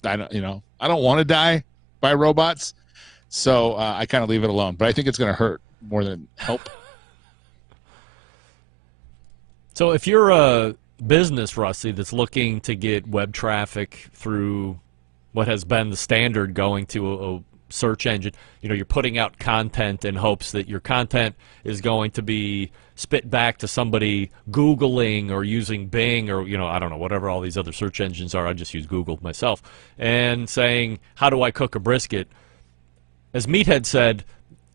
I don't want to die by robots, so I kind of leave it alone. But I think it's going to hurt more than help. So if you're a business, Rusty, that's looking to get web traffic through what has been the standard going to a search engine, you're putting out content in hopes that your content is going to be spit back to somebody Googling or using Bing or, I don't know, whatever all these other search engines are. I just use Google myself, and saying, how do I cook a brisket? As Meathead said,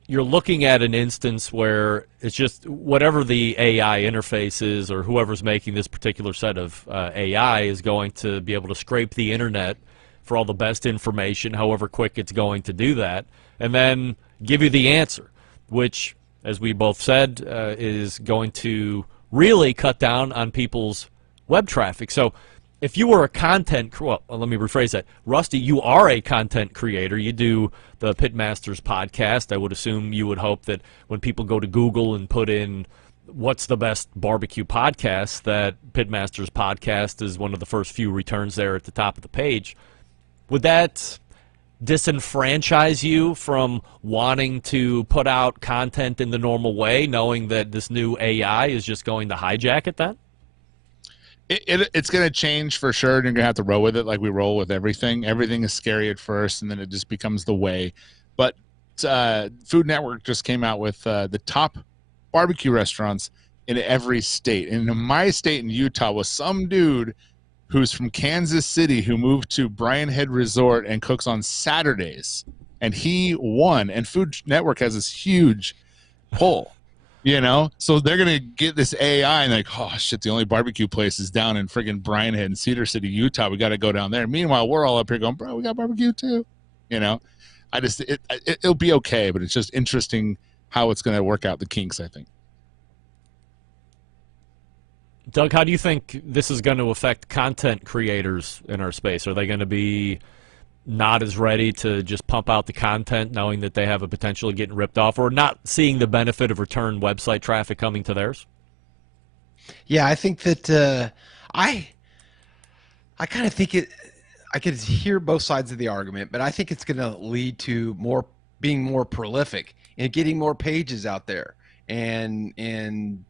you're looking at an instance where it's just whatever the AI interface is, or whoever's making this particular set of AI is going to be able to scrape the internet for all the best information, however quick it's going to do that, and then give you the answer, which, as we both said, is going to really cut down on people's web traffic. So if you were a let me rephrase that. Rusty, you are a content creator. You do the Pitmasters podcast. I would assume you would hope that when people go to Google and put in what's the best barbecue podcast, that Pitmasters podcast is one of the first few returns there at the top of the page. Would that disenfranchise you from wanting to put out content in the normal way, knowing that this new AI is just going to hijack it then? It's going to change for sure, and you're going to have to roll with it like we roll with everything. Everything is scary at first, and then it just becomes the way. But Food Network just came out with the top barbecue restaurants in every state. And in my state in Utah was some dude who's from Kansas City who moved to Bryan Head Resort and cooks on Saturdays. And he won. And Food Network has this huge pull, So they're going to get this AI and like, oh, shit, the only barbecue place is down in friggin' Bryan Head in Cedar City, Utah. We got to go down there. Meanwhile, we're all up here going, bro, we got barbecue too. It'll be okay, but it's just interesting how it's going to work out the kinks, I think. Doug, how do you think this is going to affect content creators in our space? Are they going to be not as ready to just pump out the content knowing that they have a potential of getting ripped off, or not seeing the benefit of return website traffic coming to theirs? Yeah, I think that I kind of think I could hear both sides of the argument, but I think it's going to lead to being more prolific and getting more pages out there and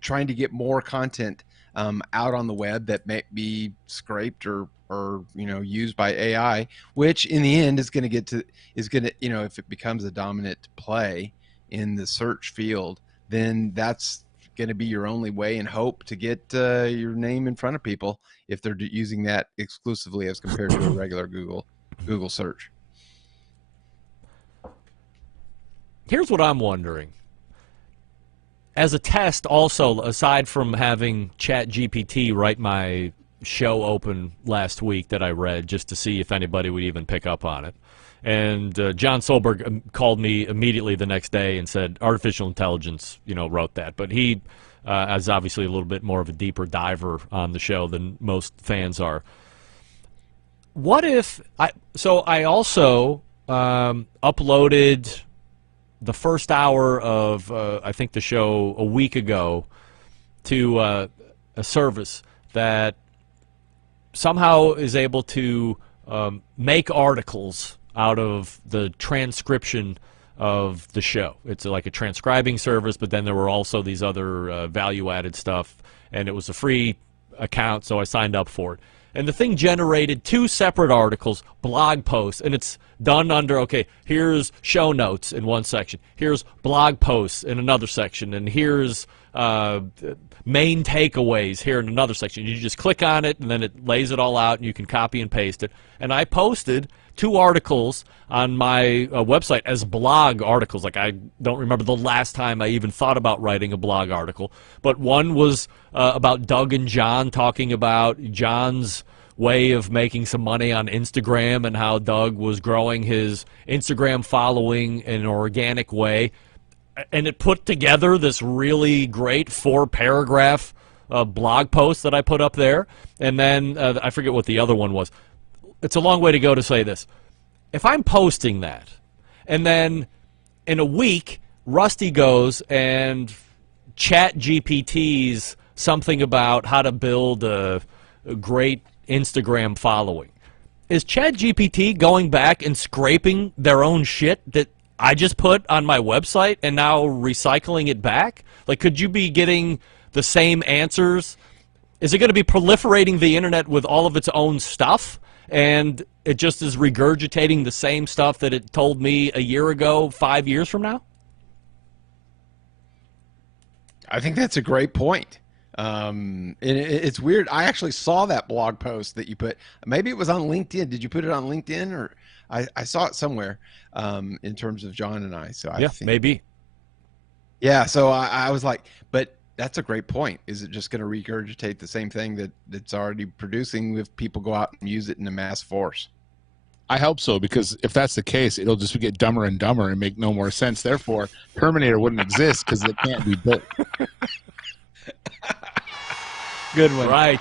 trying to get more content out on the web that may be scraped or used by AI, which in the end is going to if it becomes a dominant play in the search field, then that's going to be your only way and hope to get your name in front of people if they're using that exclusively as compared to a regular Google search. Here's what I'm wondering. As a test, also, aside from having ChatGPT write my show open last week that I read just to see if anybody would even pick up on it, and John Solberg called me immediately the next day and said artificial intelligence, wrote that. But he is obviously a little bit more of a deeper diver on the show than most fans are. What if I also uploaded the first hour of, I think, the show a week ago to a service that somehow is able to make articles out of the transcription of the show. It's like a transcribing service, but then there were also these other value-added stuff, and it was a free account, so I signed up for it. And the thing generated 2 separate articles, blog posts, and it's done under, okay, here's show notes in one section, here's blog posts in another section, and here's main takeaways here in another section. You just click on it, and then it lays it all out, and you can copy and paste it. And I posted 2 articles on my website as blog articles. Like, I don't remember the last time I even thought about writing a blog article. But one was about Doug and John, talking about John's way of making some money on Instagram and how Doug was growing his Instagram following in an organic way. And it put together this really great 4-paragraph blog post that I put up there. And then I forget what the other one was. It's a long way to go to say this. If I'm posting that, and then in a week, Rusty goes and chat GPTs something about how to build a great Instagram following, is ChatGPT going back and scraping their own shit that I just put on my website and now recycling it back? Like, could you be getting the same answers? Is it going to be proliferating the internet with all of its own stuff, and it just is regurgitating the same stuff that it told me a year ago, 5 years from now? I think that's a great point. And it's weird. I actually saw that blog post that you put. Maybe it was on LinkedIn. Did you put it on LinkedIn, or I saw it somewhere in terms of John and I. So I think, maybe. Yeah. So I was like, but that's a great point. Is it just going to regurgitate the same thing that's already producing if people go out and use it in a mass force? I hope so, because if that's the case, it'll just get dumber and dumber and make no more sense. Therefore, Terminator wouldn't exist because it can't be built. Good one. Right.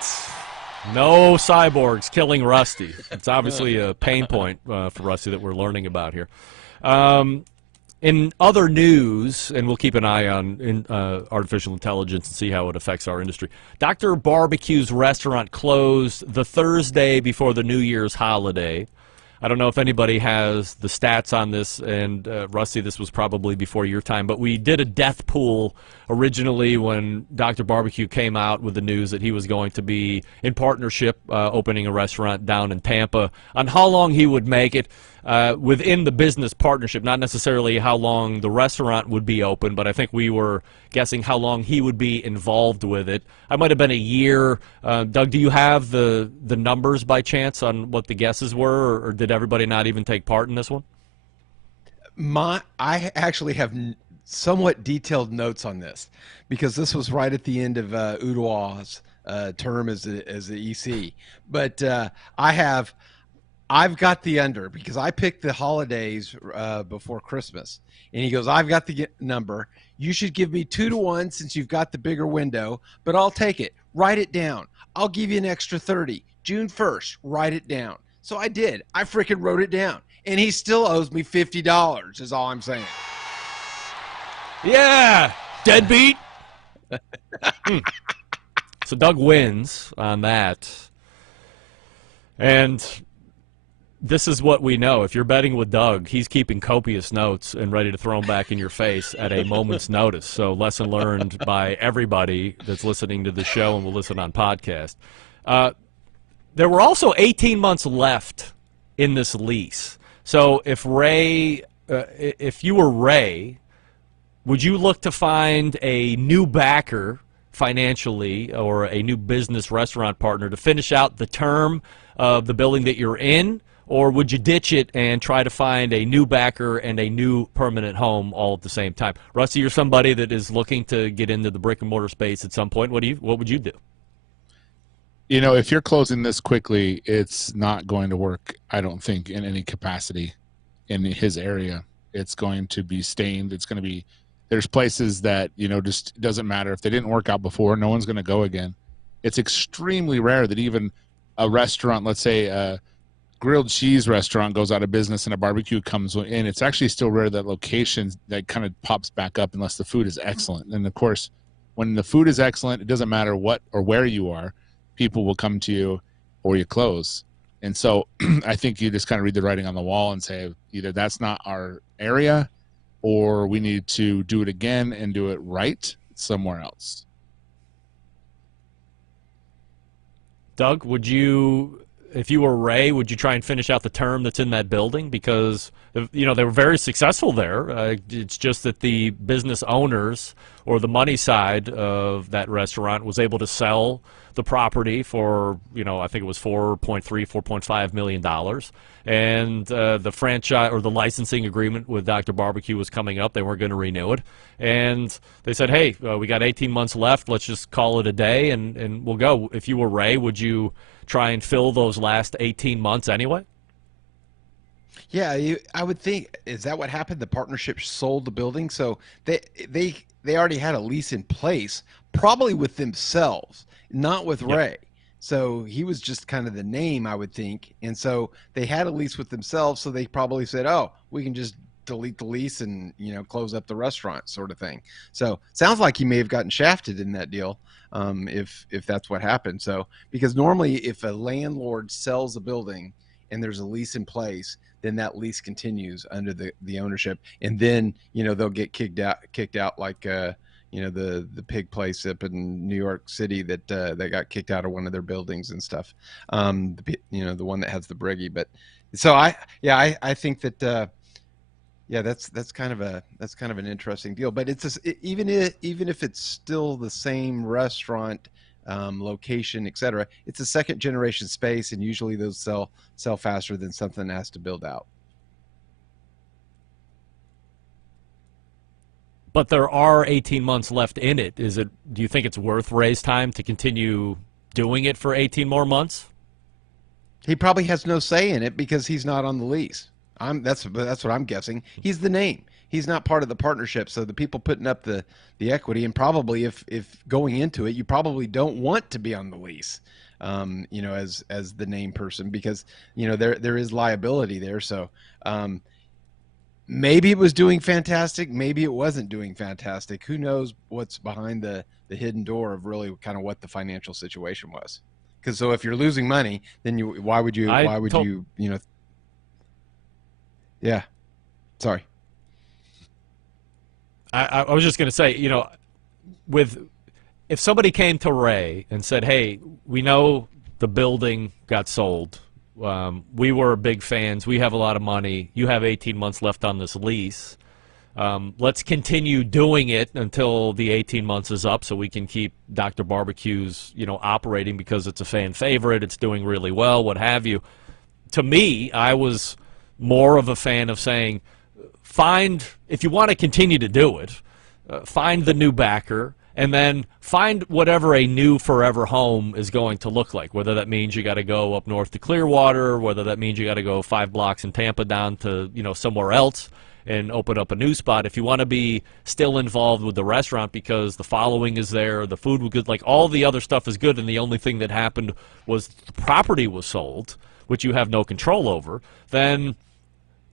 No cyborgs killing Rusty. It's obviously a pain point for Rusty that we're learning about here. In other news, and we'll keep an eye on artificial intelligence and see how it affects our industry, Dr. Barbecue's restaurant closed the Thursday before the New Year's holiday. I don't know if anybody has the stats on this, and Rusty, this was probably before your time, but we did a death pool originally when Dr. Barbecue came out with the news that he was going to be in partnership opening a restaurant down in Tampa on how long he would make it within the business partnership, not necessarily how long the restaurant would be open, but I think we were guessing how long he would be involved with it. I might have been a year. Doug, do you have the numbers by chance on what the guesses were, or did everybody not even take part in this one? I actually have somewhat detailed notes on this, because this was right at the end of Udoa's term as the EC. But I've got the under, because I picked the holidays before Christmas, and he goes, I've got the number. You should give me 2-1 since you've got the bigger window, but I'll take it. Write it down. I'll give you an extra 30. June 1st, write it down. So I did. I freaking wrote it down, and he still owes me $50 is all I'm saying. Yeah, deadbeat. So Doug wins on that. And this is what we know. If you're betting with Doug, he's keeping copious notes and ready to throw them back in your face at a moment's notice. So lesson learned by everybody that's listening to the show and will listen on podcast. There were also 18 months left in this lease. So if you were Ray, would you look to find a new backer financially or a new business restaurant partner to finish out the term of the building that you're in? Or would you ditch it and try to find a new backer and a new permanent home all at the same time? Rusty, you're somebody that is looking to get into the brick and mortar space at some point. What would you do? You know, if you're closing this quickly, it's not going to work, I don't think, in any capacity in his area. It's going to be stained. It's going to be, there's places that, you know, just doesn't matter. If they didn't work out before, no one's going to go again. It's extremely rare that even a restaurant, let's say grilled cheese restaurant goes out of business and a barbecue comes in, it's actually still rare that location that kind of pops back up unless the food is excellent. And of course, when the food is excellent, it doesn't matter what or where you are, people will come to you or you close. And so I think you just kind of read the writing on the wall and say either that's not our area or we need to do it again and do it right somewhere else. Doug, would you, if you were Ray, would you try and finish out the term that's in that building? Because, you know, they were very successful there. It's just that the business owners or the money side of that restaurant was able to sell the property for, you know, I think it was $4.5 million. And the franchise or the licensing agreement with Dr. Barbecue was coming up. They weren't going to renew it. And they said, hey, we got 18 months left. Let's just call it a day and we'll go. If you were Ray, would you try and fill those last 18 months anyway? Yeah, I would think, is that what happened? The partnership sold the building, so they already had a lease in place, probably with themselves, not with Ray. So he was just kind of the name, I would think. And so they had a lease with themselves, so they probably said, oh, we can just delete the lease and, you know, close up the restaurant sort of thing. So sounds like he may have gotten shafted in that deal, if that's what happened. So because normally if a landlord sells a building and there's a lease in place, then that lease continues under the ownership. And then, you know, they'll get kicked out like you know, the pig place up in New York City that got kicked out of one of their buildings and stuff. You know, the one that has the briggy. But so I think that that's kind of an interesting deal. But it's even if it's still the same restaurant, location, etc., it's a second generation space, and usually those sell faster than something that has to build out. But there are 18 months left in it. Do you think it's worth Ray's time to continue doing it for 18 more months? He probably has no say in it because he's not on the lease. That's what I'm guessing. He's the name. He's not part of the partnership. So the people putting up the equity, and probably if going into it, you probably don't want to be on the lease, you know, as the name person, because, you know, there is liability there. So, maybe it was doing fantastic. Maybe it wasn't doing fantastic. Who knows what's behind the hidden door of really kind of what the financial situation was. Because so if you're losing money, then why would you, you know, yeah, sorry. I was just going to say, you know, if somebody came to Ray and said, hey, we know the building got sold. We were big fans. We have a lot of money. You have 18 months left on this lease. Let's continue doing it until the 18 months is up so we can keep Dr. Barbecue's, you know, operating because it's a fan favorite. It's doing really well, what have you. To me, I was more of a fan of saying, if you want to continue to do it, find the new backer, and then find whatever a new forever home is going to look like, whether that means you got to go up north to Clearwater, whether that means you got to go 5 blocks in Tampa down to, you know, somewhere else and open up a new spot. If you want to be still involved with the restaurant because the following is there, the food was good, like all the other stuff is good, and the only thing that happened was the property was sold, which you have no control over, then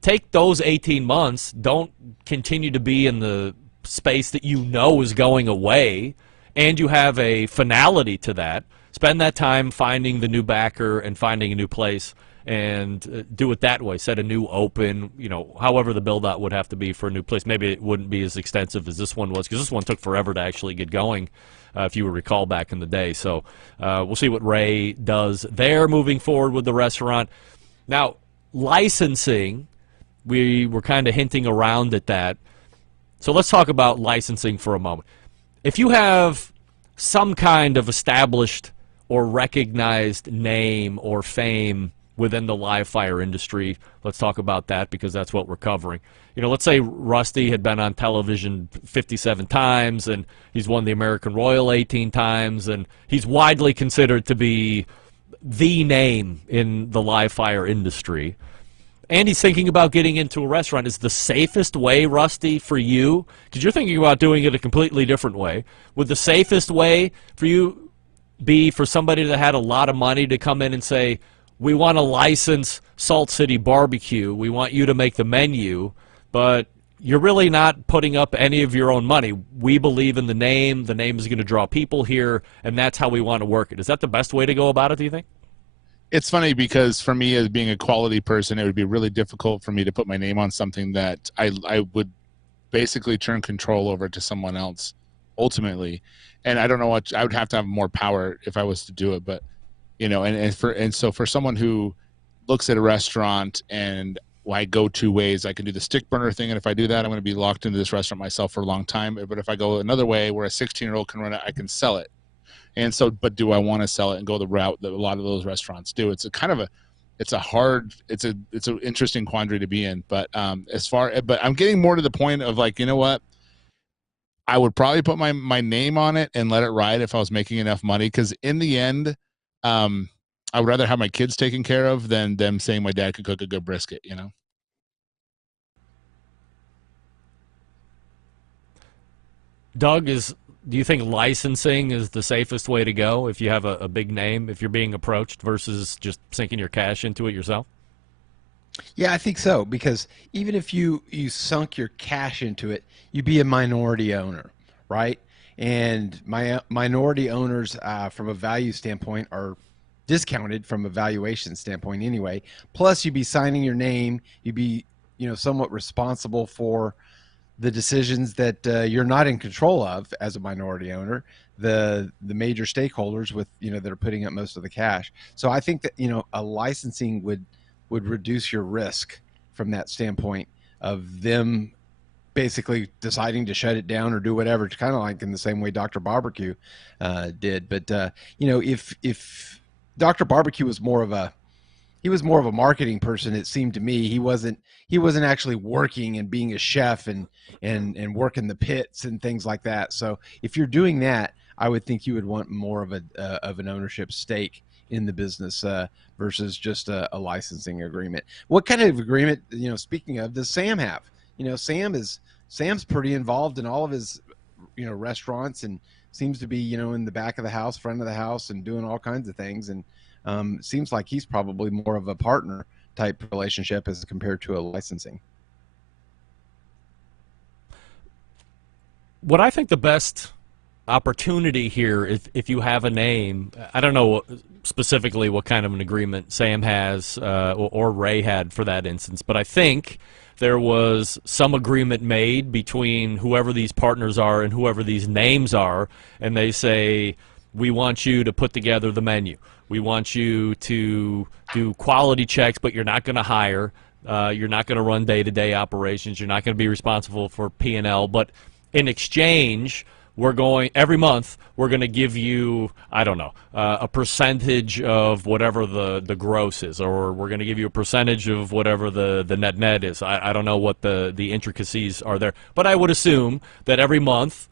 take those 18 months, don't continue to be in the space that you know is going away, and you have a finality to that. Spend that time finding the new backer and finding a new place, and do it that way. Set a new open, you know, however the build-out would have to be for a new place. Maybe it wouldn't be as extensive as this one was, because this one took forever to actually get going, if you recall back in the day. So we'll see what Ray does there moving forward with the restaurant. Now, licensing, we were kind of hinting around at that. So let's talk about licensing for a moment. If you have some kind of established or recognized name or fame within the live fire industry, let's talk about that because that's what we're covering. You know, let's say Rusty had been on television 57 times and he's won the American Royal 18 times and he's widely considered to be the name in the live fire industry. And he's thinking about getting into a restaurant. Is the safest way, Rusty, for you, because you're thinking about doing it a completely different way, would the safest way for you be for somebody that had a lot of money to come in and say, we want to license Salt City Barbecue. We want you to make the menu, but you're really not putting up any of your own money. We believe in the name. The name is going to draw people here, and that's how we want to work it. Is that the best way to go about it, do you think? It's funny because for me, as being a quality person, it would be really difficult for me to put my name on something that I would basically turn control over to someone else ultimately. And I don't know what I would have to have more power if I was to do it. But, you know, and so for someone who looks at a restaurant and I go two ways, I can do the stick burner thing. And if I do that, I'm going to be locked into this restaurant myself for a long time. But if I go another way where a 16-year-old can run it, I can sell it. And so, but do I want to sell it and go the route that a lot of those restaurants do? It's an interesting quandary to be in. But but I'm getting more to the point of like, you know what? I would probably put my name on it and let it ride if I was making enough money. Because in the end, I would rather have my kids taken care of than them saying my dad could cook a good brisket, you know? Doug, do you think licensing is the safest way to go if you have a big name, if you're being approached, versus just sinking your cash into it yourself? Yeah, I think so, because even if you sunk your cash into it, you'd be a minority owner, right? And minority owners, from a value standpoint, are discounted from a valuation standpoint anyway. Plus, you'd be signing your name. You'd be, somewhat responsible for the decisions that you're not in control of as a minority owner, the major stakeholders that are putting up most of the cash. So I think that, a licensing would reduce your risk from that standpoint of them basically deciding to shut it down or do whatever. It's kind of like in the same way Dr. Barbecue did. But, if Dr. Barbecue was more of a marketing person, it seemed to me. He wasn't actually working and being a chef and working the pits and things like that. So if you're doing that, I would think you would want more of an ownership stake in the business versus just a licensing agreement. What kind of agreement, speaking of, does Sam have? Sam's pretty involved in all of his, restaurants, and seems to be, in the back of the house, front of the house, and doing all kinds of things. And seems like he's probably more of a partner type relationship as compared to a licensing. What I think the best opportunity here, if you have a name, I don't know specifically what kind of an agreement Sam has or Ray had for that instance, but I think there was some agreement made between whoever these partners are and whoever these names are, and they say, we want you to put together the menu. We want you to do quality checks, but you're not going to hire. You're not going to run day-to-day operations. You're not going to be responsible for P&L. But in exchange, every month, we're going to give you, I don't know, a percentage of whatever the gross is, or we're going to give you a percentage of whatever the net is. I don't know what the intricacies are there. But I would assume that every month,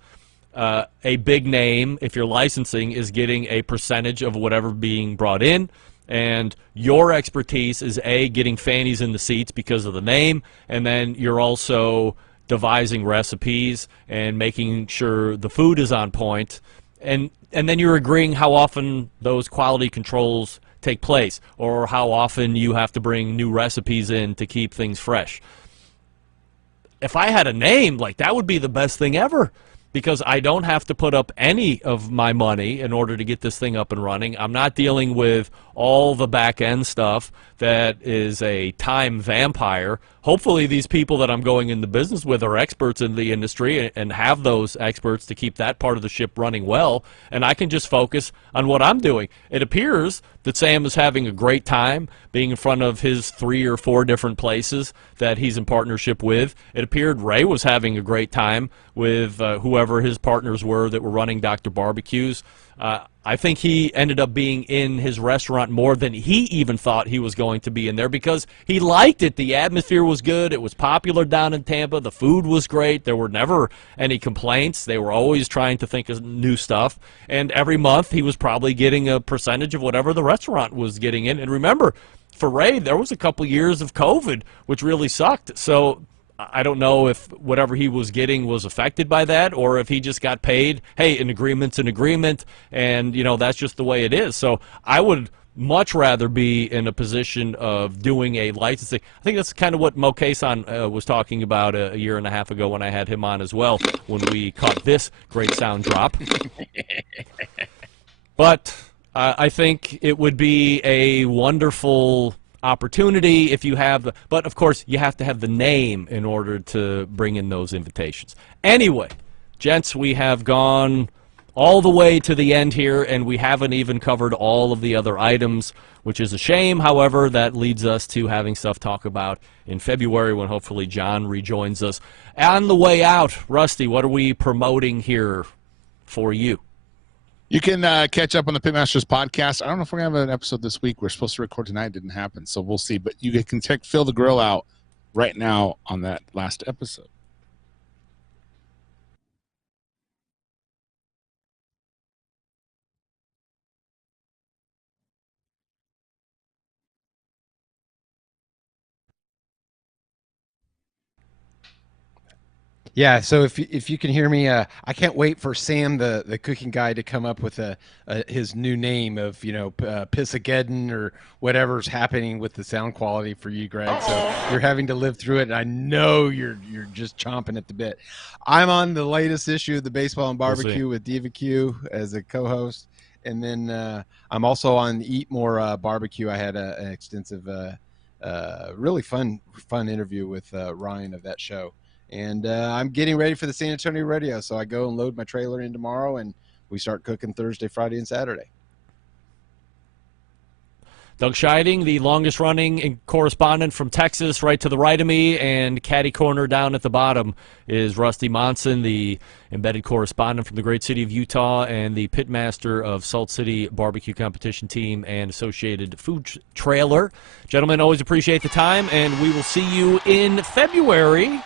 a big name, if you're licensing, is getting a percentage of whatever being brought in, and your expertise is getting fannies in the seats because of the name, and then you're also devising recipes and making sure the food is on point, and then you're agreeing how often those quality controls take place, or how often you have to bring new recipes in to keep things fresh. If I had a name, that would be the best thing ever, because I don't have to put up any of my money in order to get this thing up and running. I'm not dealing with all the back-end stuff that is a time vampire. Hopefully these people that I'm going into business with are experts in the industry and have those experts to keep that part of the ship running well, and I can just focus on what I'm doing. It appears that Sam is having a great time being in front of his 3 or 4 different places that he's in partnership with. It appeared Ray was having a great time with whoever his partners were that were running Dr. Barbecues. I think he ended up being in his restaurant more than he even thought he was going to be in there, because he liked it. The atmosphere was good. It was popular down in Tampa. The food was great. There were never any complaints. They were always trying to think of new stuff. And every month he was probably getting a percentage of whatever the restaurant was getting in. And remember, for Ray, there was a couple years of COVID, which really sucked. So I don't know if whatever he was getting was affected by that, or if he just got paid, hey, an agreement's an agreement, and, that's just the way it is. So I would much rather be in a position of doing a licensing. I think that's kind of what Mo Kason was talking about a year and a half ago when I had him on as well, when we caught this great sound drop. But I think it would be a wonderful opportunity if you have, but of course you have to have the name in order to bring in those invitations. Anyway, gents, we have gone all the way to the end here, and we haven't even covered all of the other items, which is a shame. However, that leads us to having stuff to talk about in February when hopefully John rejoins us. On the way out, Rusty, what are we promoting here for you? You can catch up on the Pitmasters podcast. I don't know if we're going to have an episode this week. We're supposed to record tonight. It didn't happen, so we'll see. But you can check Fill the Grill out right now on that last episode. Yeah, so if you can hear me, I can't wait for Sam, the cooking guy, to come up with his new name of Pissageddon or whatever's happening with the sound quality for you, Greg. So you're having to live through it, and I know you're just chomping at the bit. I'm on the latest issue of the Baseball and Barbecue with BBQ as a co-host, and then I'm also on Eat More Barbecue. I had an extensive, really fun interview with Ryan of that show. And I'm getting ready for the San Antonio rodeo, so I go and load my trailer in tomorrow, and we start cooking Thursday, Friday, and Saturday. Doug Scheiding, the longest-running correspondent from Texas, right to the right of me, and caddy corner down at the bottom is Rusty Monson, the embedded correspondent from the great city of Utah and the pitmaster of Salt City Barbecue Competition Team and Associated Food Trailer. Gentlemen, always appreciate the time, and we will see you in February.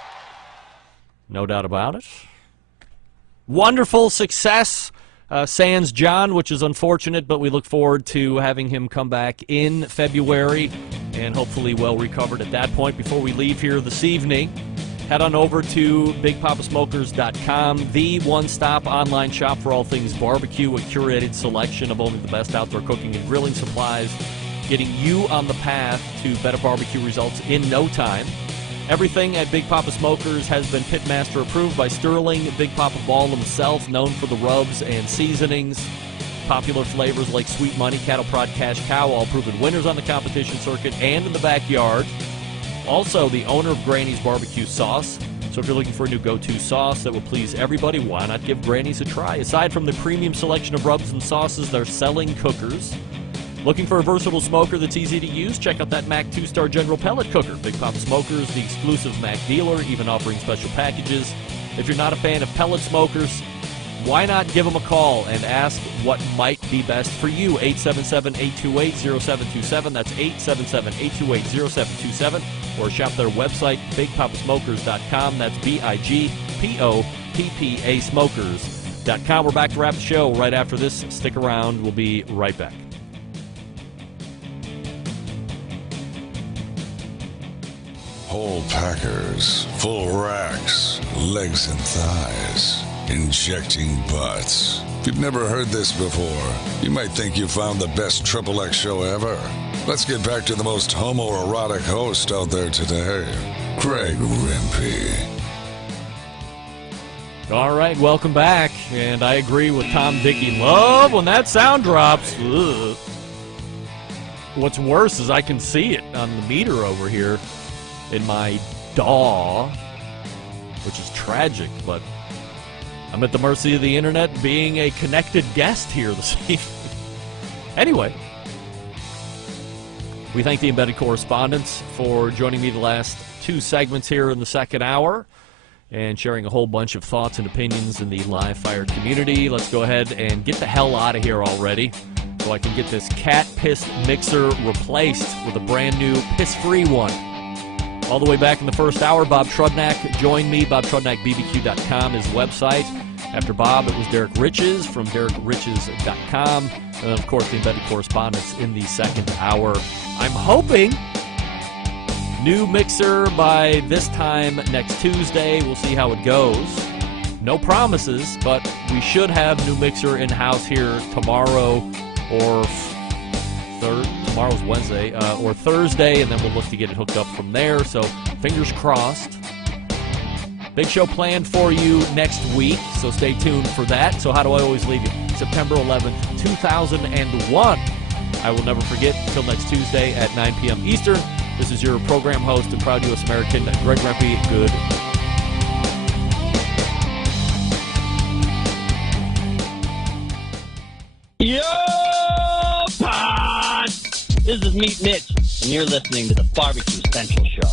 No doubt about it. Wonderful success, sans John, which is unfortunate, but we look forward to having him come back in February and hopefully well recovered at that point. Before we leave here this evening, head on over to BigPapaSmokers.com, the one-stop online shop for all things barbecue, a curated selection of only the best outdoor cooking and grilling supplies, getting you on the path to better barbecue results in no time. Everything at Big Papa Smokers has been Pitmaster approved by Sterling, Big Papa Ball himself, known for the rubs and seasonings. Popular flavors like Sweet Money, Cattle Prod, Cash Cow, all proven winners on the competition circuit and in the backyard. Also, the owner of Granny's Barbecue Sauce. So if you're looking for a new go-to sauce that will please everybody, why not give Granny's a try? Aside from the premium selection of rubs and sauces, they're selling cookers. Looking for a versatile smoker that's easy to use? Check out that Mac 2-Star General Pellet Cooker. Big Papa Smokers, the exclusive Mac dealer, even offering special packages. If you're not a fan of pellet smokers, why not give them a call and ask what might be best for you? 877-828-0727. That's 877-828-0727. Or shop their website, BigPapaSmokers.com. That's BIGPOPPA Smokers.com. We're back to wrap the show right after this. Stick around. We'll be right back. Whole packers, full racks, legs and thighs, injecting butts. If you've never heard this before, you might think you found the best XXX show ever. Let's get back to the most homoerotic host out there today, Greg Rempe. All right, welcome back. And I agree with Tom Dickey. Love when that sound drops. Ugh. What's worse is I can see it on the meter over here in my DAW, which is tragic, but I'm at the mercy of the internet being a connected guest here this evening. Anyway, we thank the embedded correspondents for joining me the last two segments here in the second hour and sharing a whole bunch of thoughts and opinions in the live fire community. Let's go ahead and get the hell out of here already so I can get this cat piss mixer replaced with a brand new piss-free one. All the way back in the first hour, Bob Trudnak joined me. BobTrudnakBBQ.com is the website. After Bob, it was Derrick Riches from DerrickRiches.com. And then, of course, the embedded correspondence in the second hour. I'm hoping new mixer by this time next Tuesday. We'll see how it goes. No promises, but we should have new mixer in-house here tomorrow or tomorrow's Wednesday, or Thursday, and then we'll look to get it hooked up from there. So fingers crossed. Big show planned for you next week, so stay tuned for that. So how do I always leave you? September 11th, 2001. I will never forget. Until next Tuesday at 9 p.m. Eastern. This is your program host and proud U.S. American, Greg Rempe. Good. Yo, pod! This is Meat Mitch, and you're listening to the Barbecue Central Show.